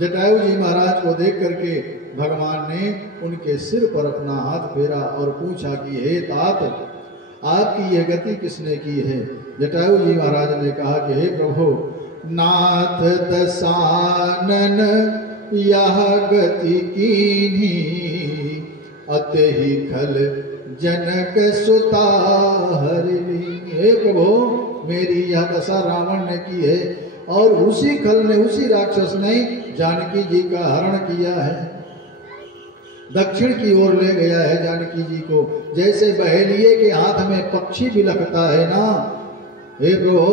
जटायु जी महाराज को देख करके भगवान ने उनके सिर पर अपना हाथ फेरा और पूछा कि हे तात, आपकी यह गति किसने की है? जटायु जी महाराज ने कहा कि हे प्रभु, नाथ दसानन यह गति कीन्ही अते ही खल जनक सुता हरिणी। हे प्रभु, मेरी यह दशा रावण ने की है और उसी खल ने, उसी राक्षस ने जानकी जी का हरण किया है, दक्षिण की ओर ले गया है जानकी जी को। जैसे बहेलिए के हाथ में पक्षी बिलखता है ना, हे प्रभु,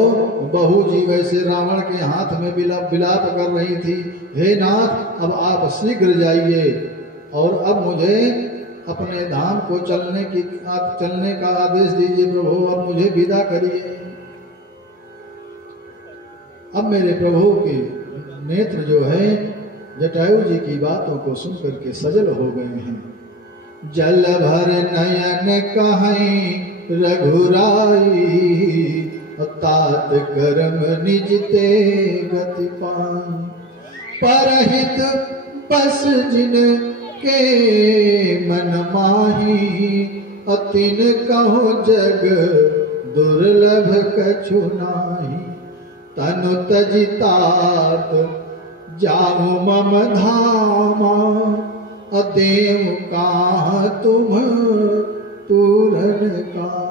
बहू जी वैसे रावण के हाथ में बिलाप कर रही थी। हे नाथ, अब आप शीघ्र जाइए और अब मुझे अपने धाम को चलने का आदेश दीजिए प्रभु, अब मुझे विदा करिए। अब मेरे प्रभु के नेत्र जो है जटायु जी की बातों को सुनकर के सजल हो गए हैं। जल भर नयन कहीं रघुराई तात कर्म निजते गति पाई। परहित बस जिन के मन माही अतिन कहो जग दुर्लभ कछु नाही। तनु तजितात जाऊ मम धामा अदेव का तुम पूरन कामा।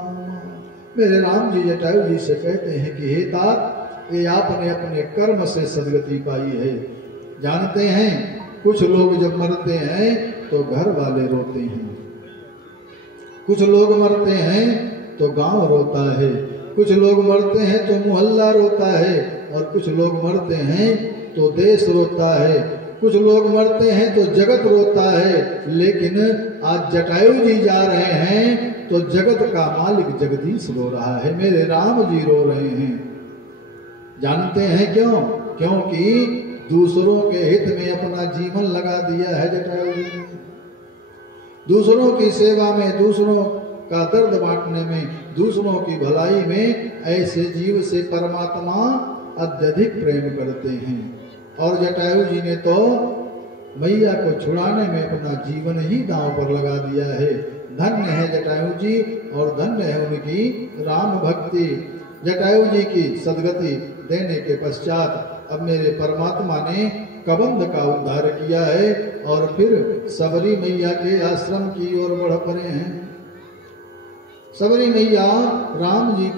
मेरे राम जी जटायु जी से कहते हैं कि हे तात, ये आपने अपने कर्म से सदगति पाई है। जानते हैं कुछ लोग जब मरते हैं तो घर वाले रोते हैं, कुछ लोग मरते हैं तो गांव रोता है, कुछ लोग मरते हैं तो मोहल्ला रोता है और कुछ लोग मरते हैं तो देश रोता है, कुछ लोग मरते हैं तो जगत रोता है। लेकिन आज जटायु जी जा रहे हैं तो जगत का मालिक जगदीश रो रहा है, मेरे राम जी रो रहे हैं। जानते हैं क्यों? क्योंकि दूसरों के हित में अपना जीवन लगा दिया है जटायु जी ने। दूसरों की सेवा में, दूसरों का दर्द बांटने में, दूसरों की भलाई में ऐसे जीव से परमात्मा अत्यधिक प्रेम करते हैं। और जटायु जी ने तो मैया को छुड़ाने में अपना जीवन ही दांव पर लगा दिया है। धन्य है जटायु जी और धन्य है उनकी राम भक्ति। जटायु जी की सदगति देने के पश्चात अब मेरे परमात्मा ने कबंध का उद्धार किया है और फिर सबरी मैया के आश्रम की ओर बढ़ पड़े हैं। सबरी मैया राम जी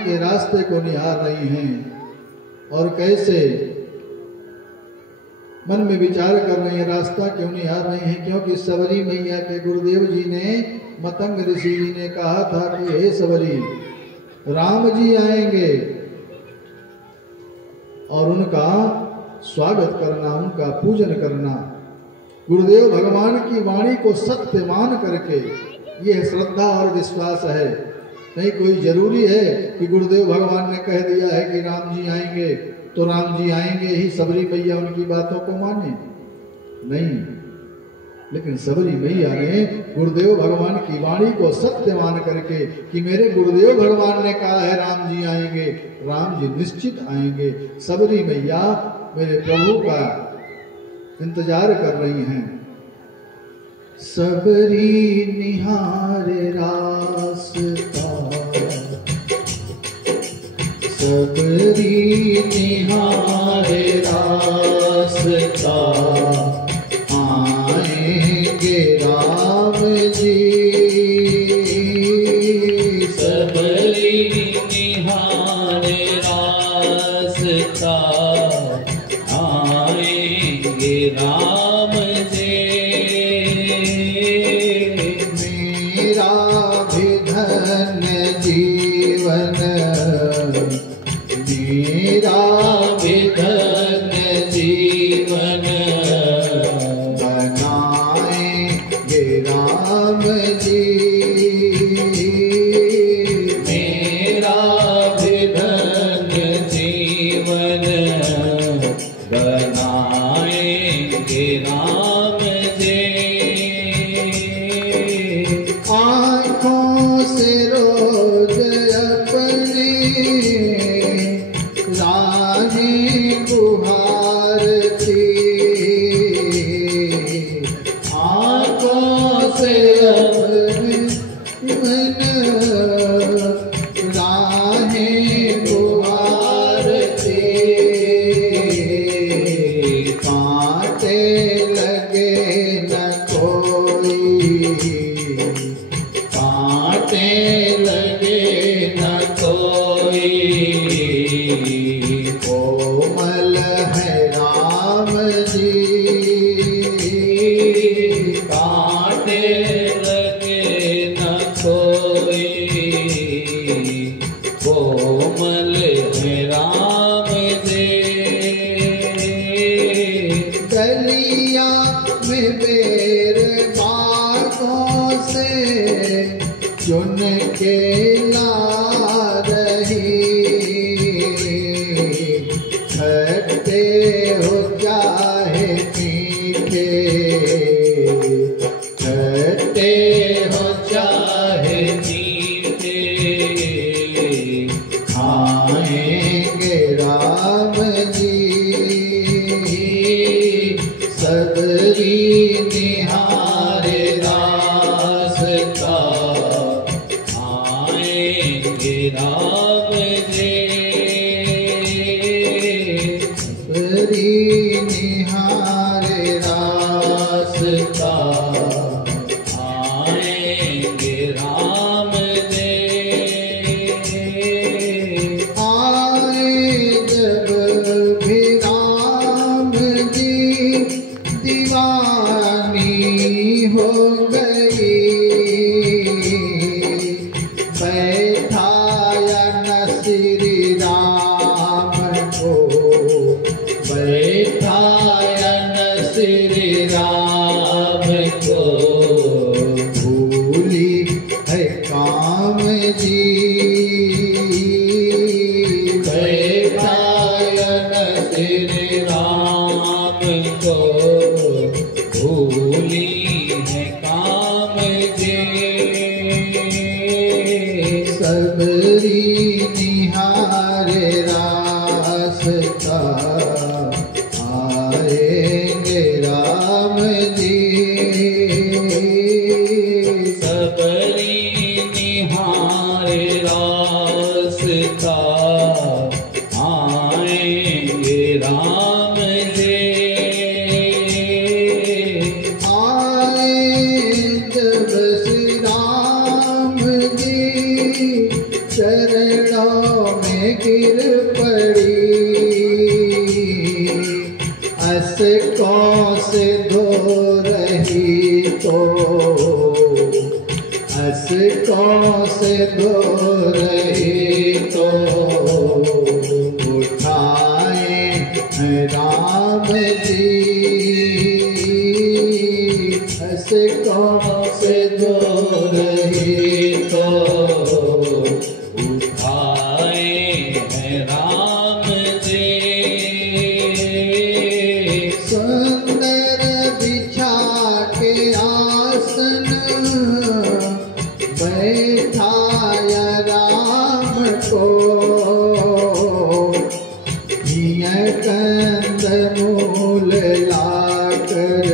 के रास्ते को निहार रही हैं और कैसे मन में विचार कर रही हैं, रास्ता क्यों निहार रही हैं? क्योंकि सबरी मैया के गुरुदेव जी ने, मतंग ऋषि जी ने कहा था कि हे सबरी, राम जी आएंगे और उनका स्वागत करना, उनका पूजन करना। गुरुदेव भगवान की वाणी को सत्य मान करके, यह श्रद्धा और विश्वास है। नहीं कोई जरूरी है कि गुरुदेव भगवान ने कह दिया है कि राम जी आएंगे तो राम जी आएंगे ही सबरी मैया उनकी बातों को माने? नहीं, लेकिन सबरी मैया ने गुरुदेव भगवान की वाणी को सत्य मान करके कि मेरे गुरुदेव भगवान ने कहा है राम जी आएंगे, राम जी निश्चित आएंगे। सबरी मैया मेरे प्रभु का इंतजार कर रही हैं। सबरी निहारे रास्ता, सबरी निहारे रास्ता, आएंगे राम जी। सबरी निहारे रास्ता, आएंगे राम जी। मेरा भी धन्य जीवन, मेरा भी धन्य जीवन, बनाएंगे राम जी। मेरा भी धन्य जीवन, बनाएंगे राम जी। आँखों से रोज अपने राहें गुहारती, आँखों से अपने मन राहें गुहारती। कांटे लगे न कोई, कांटे लगे न कोई, कोमल है राम जी। कांटे लगे न कोई, कोमल है राम जी। गलिया में बेर बागों से चुन के ला रही, खट्टे हो चाहे मीठे, खट्टे हो चाहे मीठे, खाएंगे राम जी। सबरी निहारे रास्ता, आएंगे राम जी। सबरी निहारे रास्ता, आएंगे राम जी। आए जब भी राम जी, दीवानी हो गई। बैठाया न श्री राम को, बैठाया न श्री राम को, भूली है काम जी। बैठाया न श्री राम को, भूली है काम जी। सबरी निहारे रास्ता, आएंगे सबरी निहारे रास्ता आएंगे राम जी। आए जब श्री राम जी चरणों में गिर पड़ी, असकों से धो रही तो, असकों से धो रही तो उठाए राम जी। असकों से धो रही तो उठाए हैं राम जी। सुंदर बिछा के आसन बैठाया राम को, कंद मूल लाकर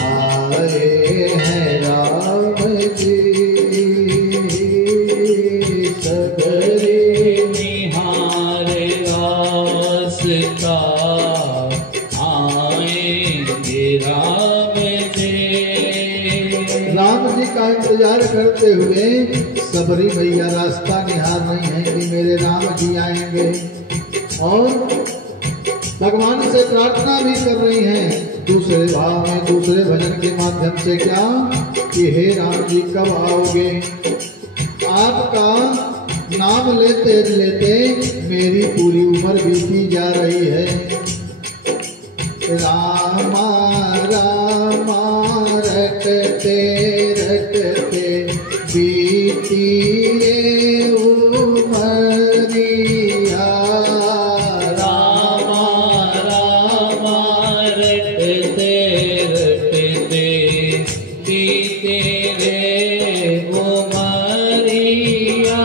आए हैं राम जी। सबरी निहारे रास्ता आएंगे राम जी। राम जी का इंतजार करते हुए सबरी भैया रास्ता निहार रही हैं कि मेरे राम जी आएंगे, और भगवान से प्रार्थना भी कर रही हैं दूसरे भाव में, दूसरे भजन के माध्यम से, क्या कि हे राम जी कब आओगे। आपका नाम लेते लेते मेरी पूरी उम्र बीती जा रही है। रामा रामा रटते रटते बीती ये उमरिया। रामा रामा रटते रटते बीते रे उमरिया।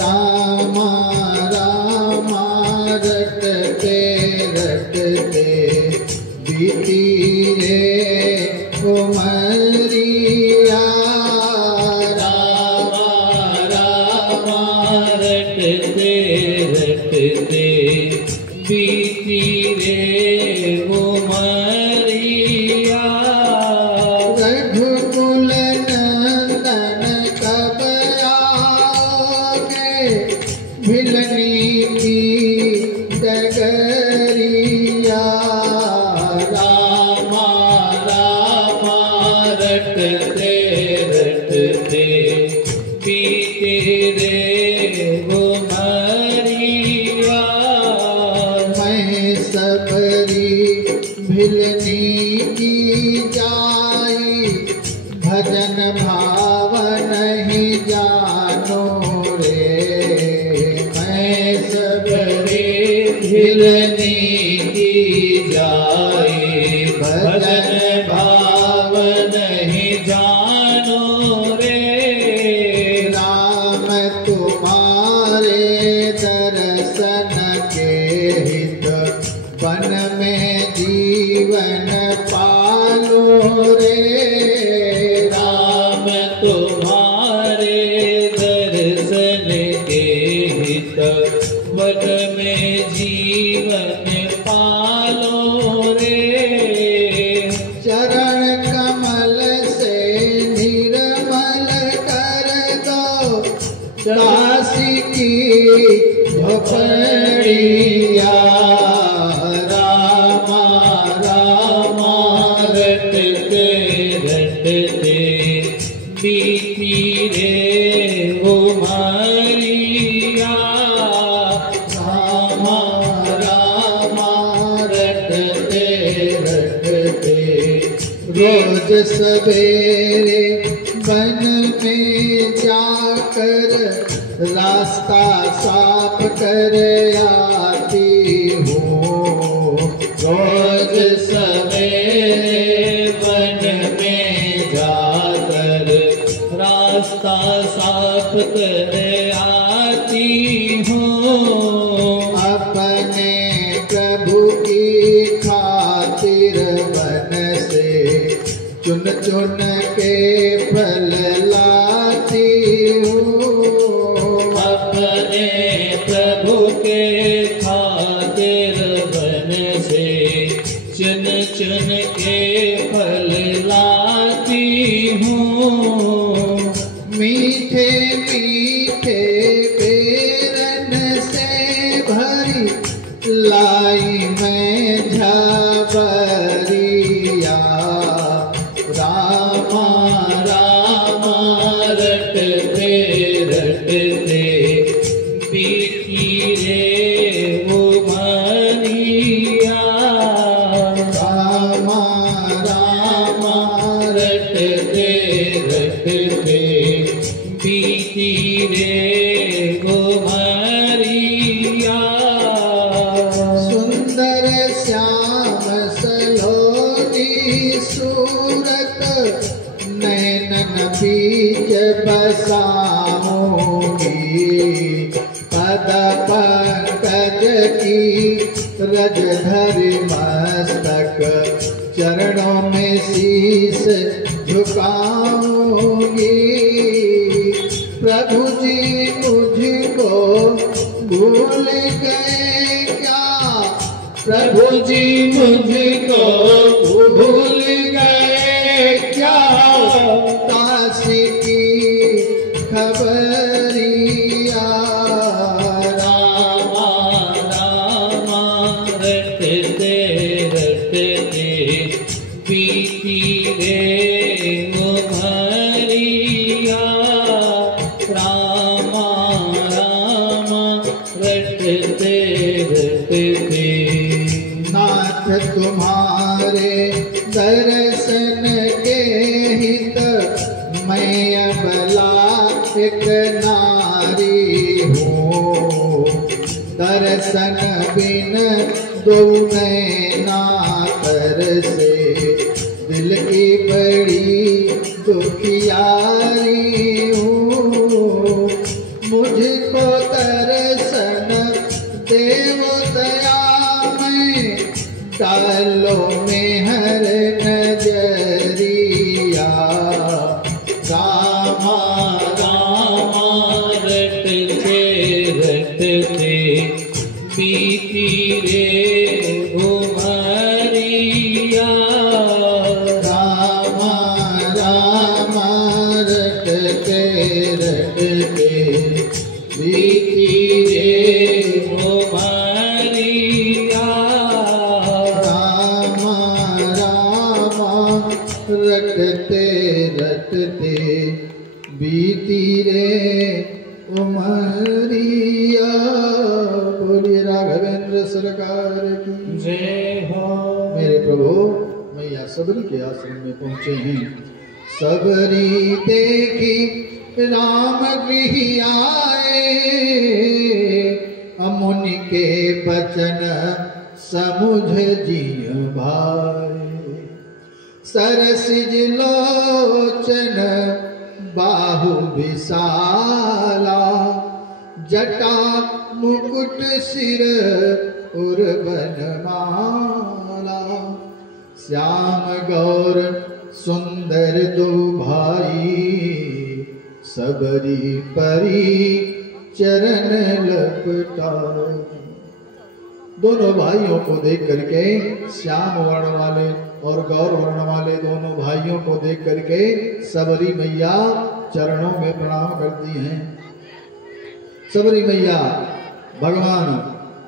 रामा रामा रटते रटते बीती रे उमरिया। रामा रामा रटते रटते बीती रे उमरिया। रघुकुल नंदन कब आओगे, भिलनी की डगरिया। रामा रामा रटते रटते बीते रे उमरिया। मैं सबरी भिलनी की जाई, भजन भाव नहीं जानो रे। मैं सबरी भिलनी की जाए भजन भाव नहीं जानो रे। राम तुम्हारे दर्शन के हित वन में जीवन पालो रे। राम तुम्हारे दर्शन के हित वन में जीवन पालो रे। चरण कमल से निर्मल कर दो, दासी की झोपड़िया। रामा रामा रटते रटते बीती रे उमरिया। रामा रामा रटते रटते रोज सवेरे वन में जाकर रास्ता साफ कर आती हूँ। रोज सवेरे वन में जाकर रास्ता साफ कर आती हूँ। अपने प्रभु की खातिर वन से चुन चुन चुन के फल लाती हूँ, अपने प्रभु के खातिर बन से चुन चुन के फल लाती हूँ। मीठे मीठे बेरन से भरी लाई मैं झाबरिया, रामा रामा रटते रटते बीती रे उमरिया, रामा रामा रटते रटते बीती रे उमरिया। सुंदर श्याम सलोनी सूरत नैनन बीच बसाऊंगी, पद पंकज की रज धरि मस्तक चरणों में शीस झुकाऊंगी। प्रभु जी मुझको भूल गए क्या, प्रभु जी मुझको भूल गए क्या, काशी की खबरिया, रामा रामा रटते रटते बीती रे उमरिया, रामा रामा रटते रटते। नाथ तुम्हारे दर्शन के हित मैं अबला एक नारी हूँ, दर्शन बिन दो नैना तरसे दिल की बड़ी दुखियारी हूँ। मुझको दर्शन देव दया में डालो में हर नजरिया, रामा रामा रटते रटते बीती रे उमरिया, रामा रामा रटते रटते बीती रे उमरिया, रामा रामा रटते रटते बीती रे उमरिया। बोलिए राघवेंद्र सरकार की जय हो। मेरे प्रभु मैया सबरी के आश्रम में पहुंचे हैं। सबरी देखी राम गृह आए, मुनि के बचन समुझ जिय भाई, सरसिज लोचन बाहु विशाला, जटा मुकुट सिर उर्वन माला, श्याम गौर सुंदर दो भाई, सबरी परी चरण लपटाए। दोनों भाइयों को देख करके, श्याम वर्ण वाले और गौर वर्ण वाले दोनों भाइयों को देख करके सबरी मैया चरणों में प्रणाम करती हैं। सबरी मैया भगवान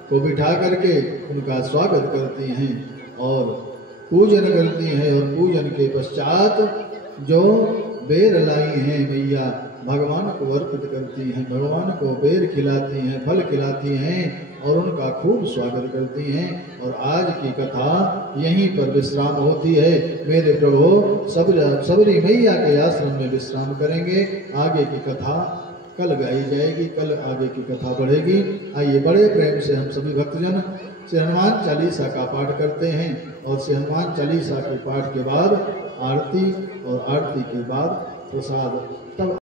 को बिठा करके उनका स्वागत करती हैं और पूजन करती हैं, और पूजन के पश्चात जो बेर लाई हैं मैया भगवान को अर्पित करती हैं, भगवान को बेर खिलाती हैं, फल खिलाती हैं और उनका खूब स्वागत करती हैं। और आज की कथा यहीं पर विश्राम होती है। मेरे प्रभु सबरी मैया के आश्रम में विश्राम करेंगे। आगे की कथा कल गाई जाएगी, कल आगे की कथा बढ़ेगी। आइए बड़े प्रेम से हम सभी भक्तजन श्री हनुमान चालीसा का पाठ करते हैं, और श्री हनुमान चालीसा के पाठ के बाद आरती, और आरती के बाद प्रसाद, तब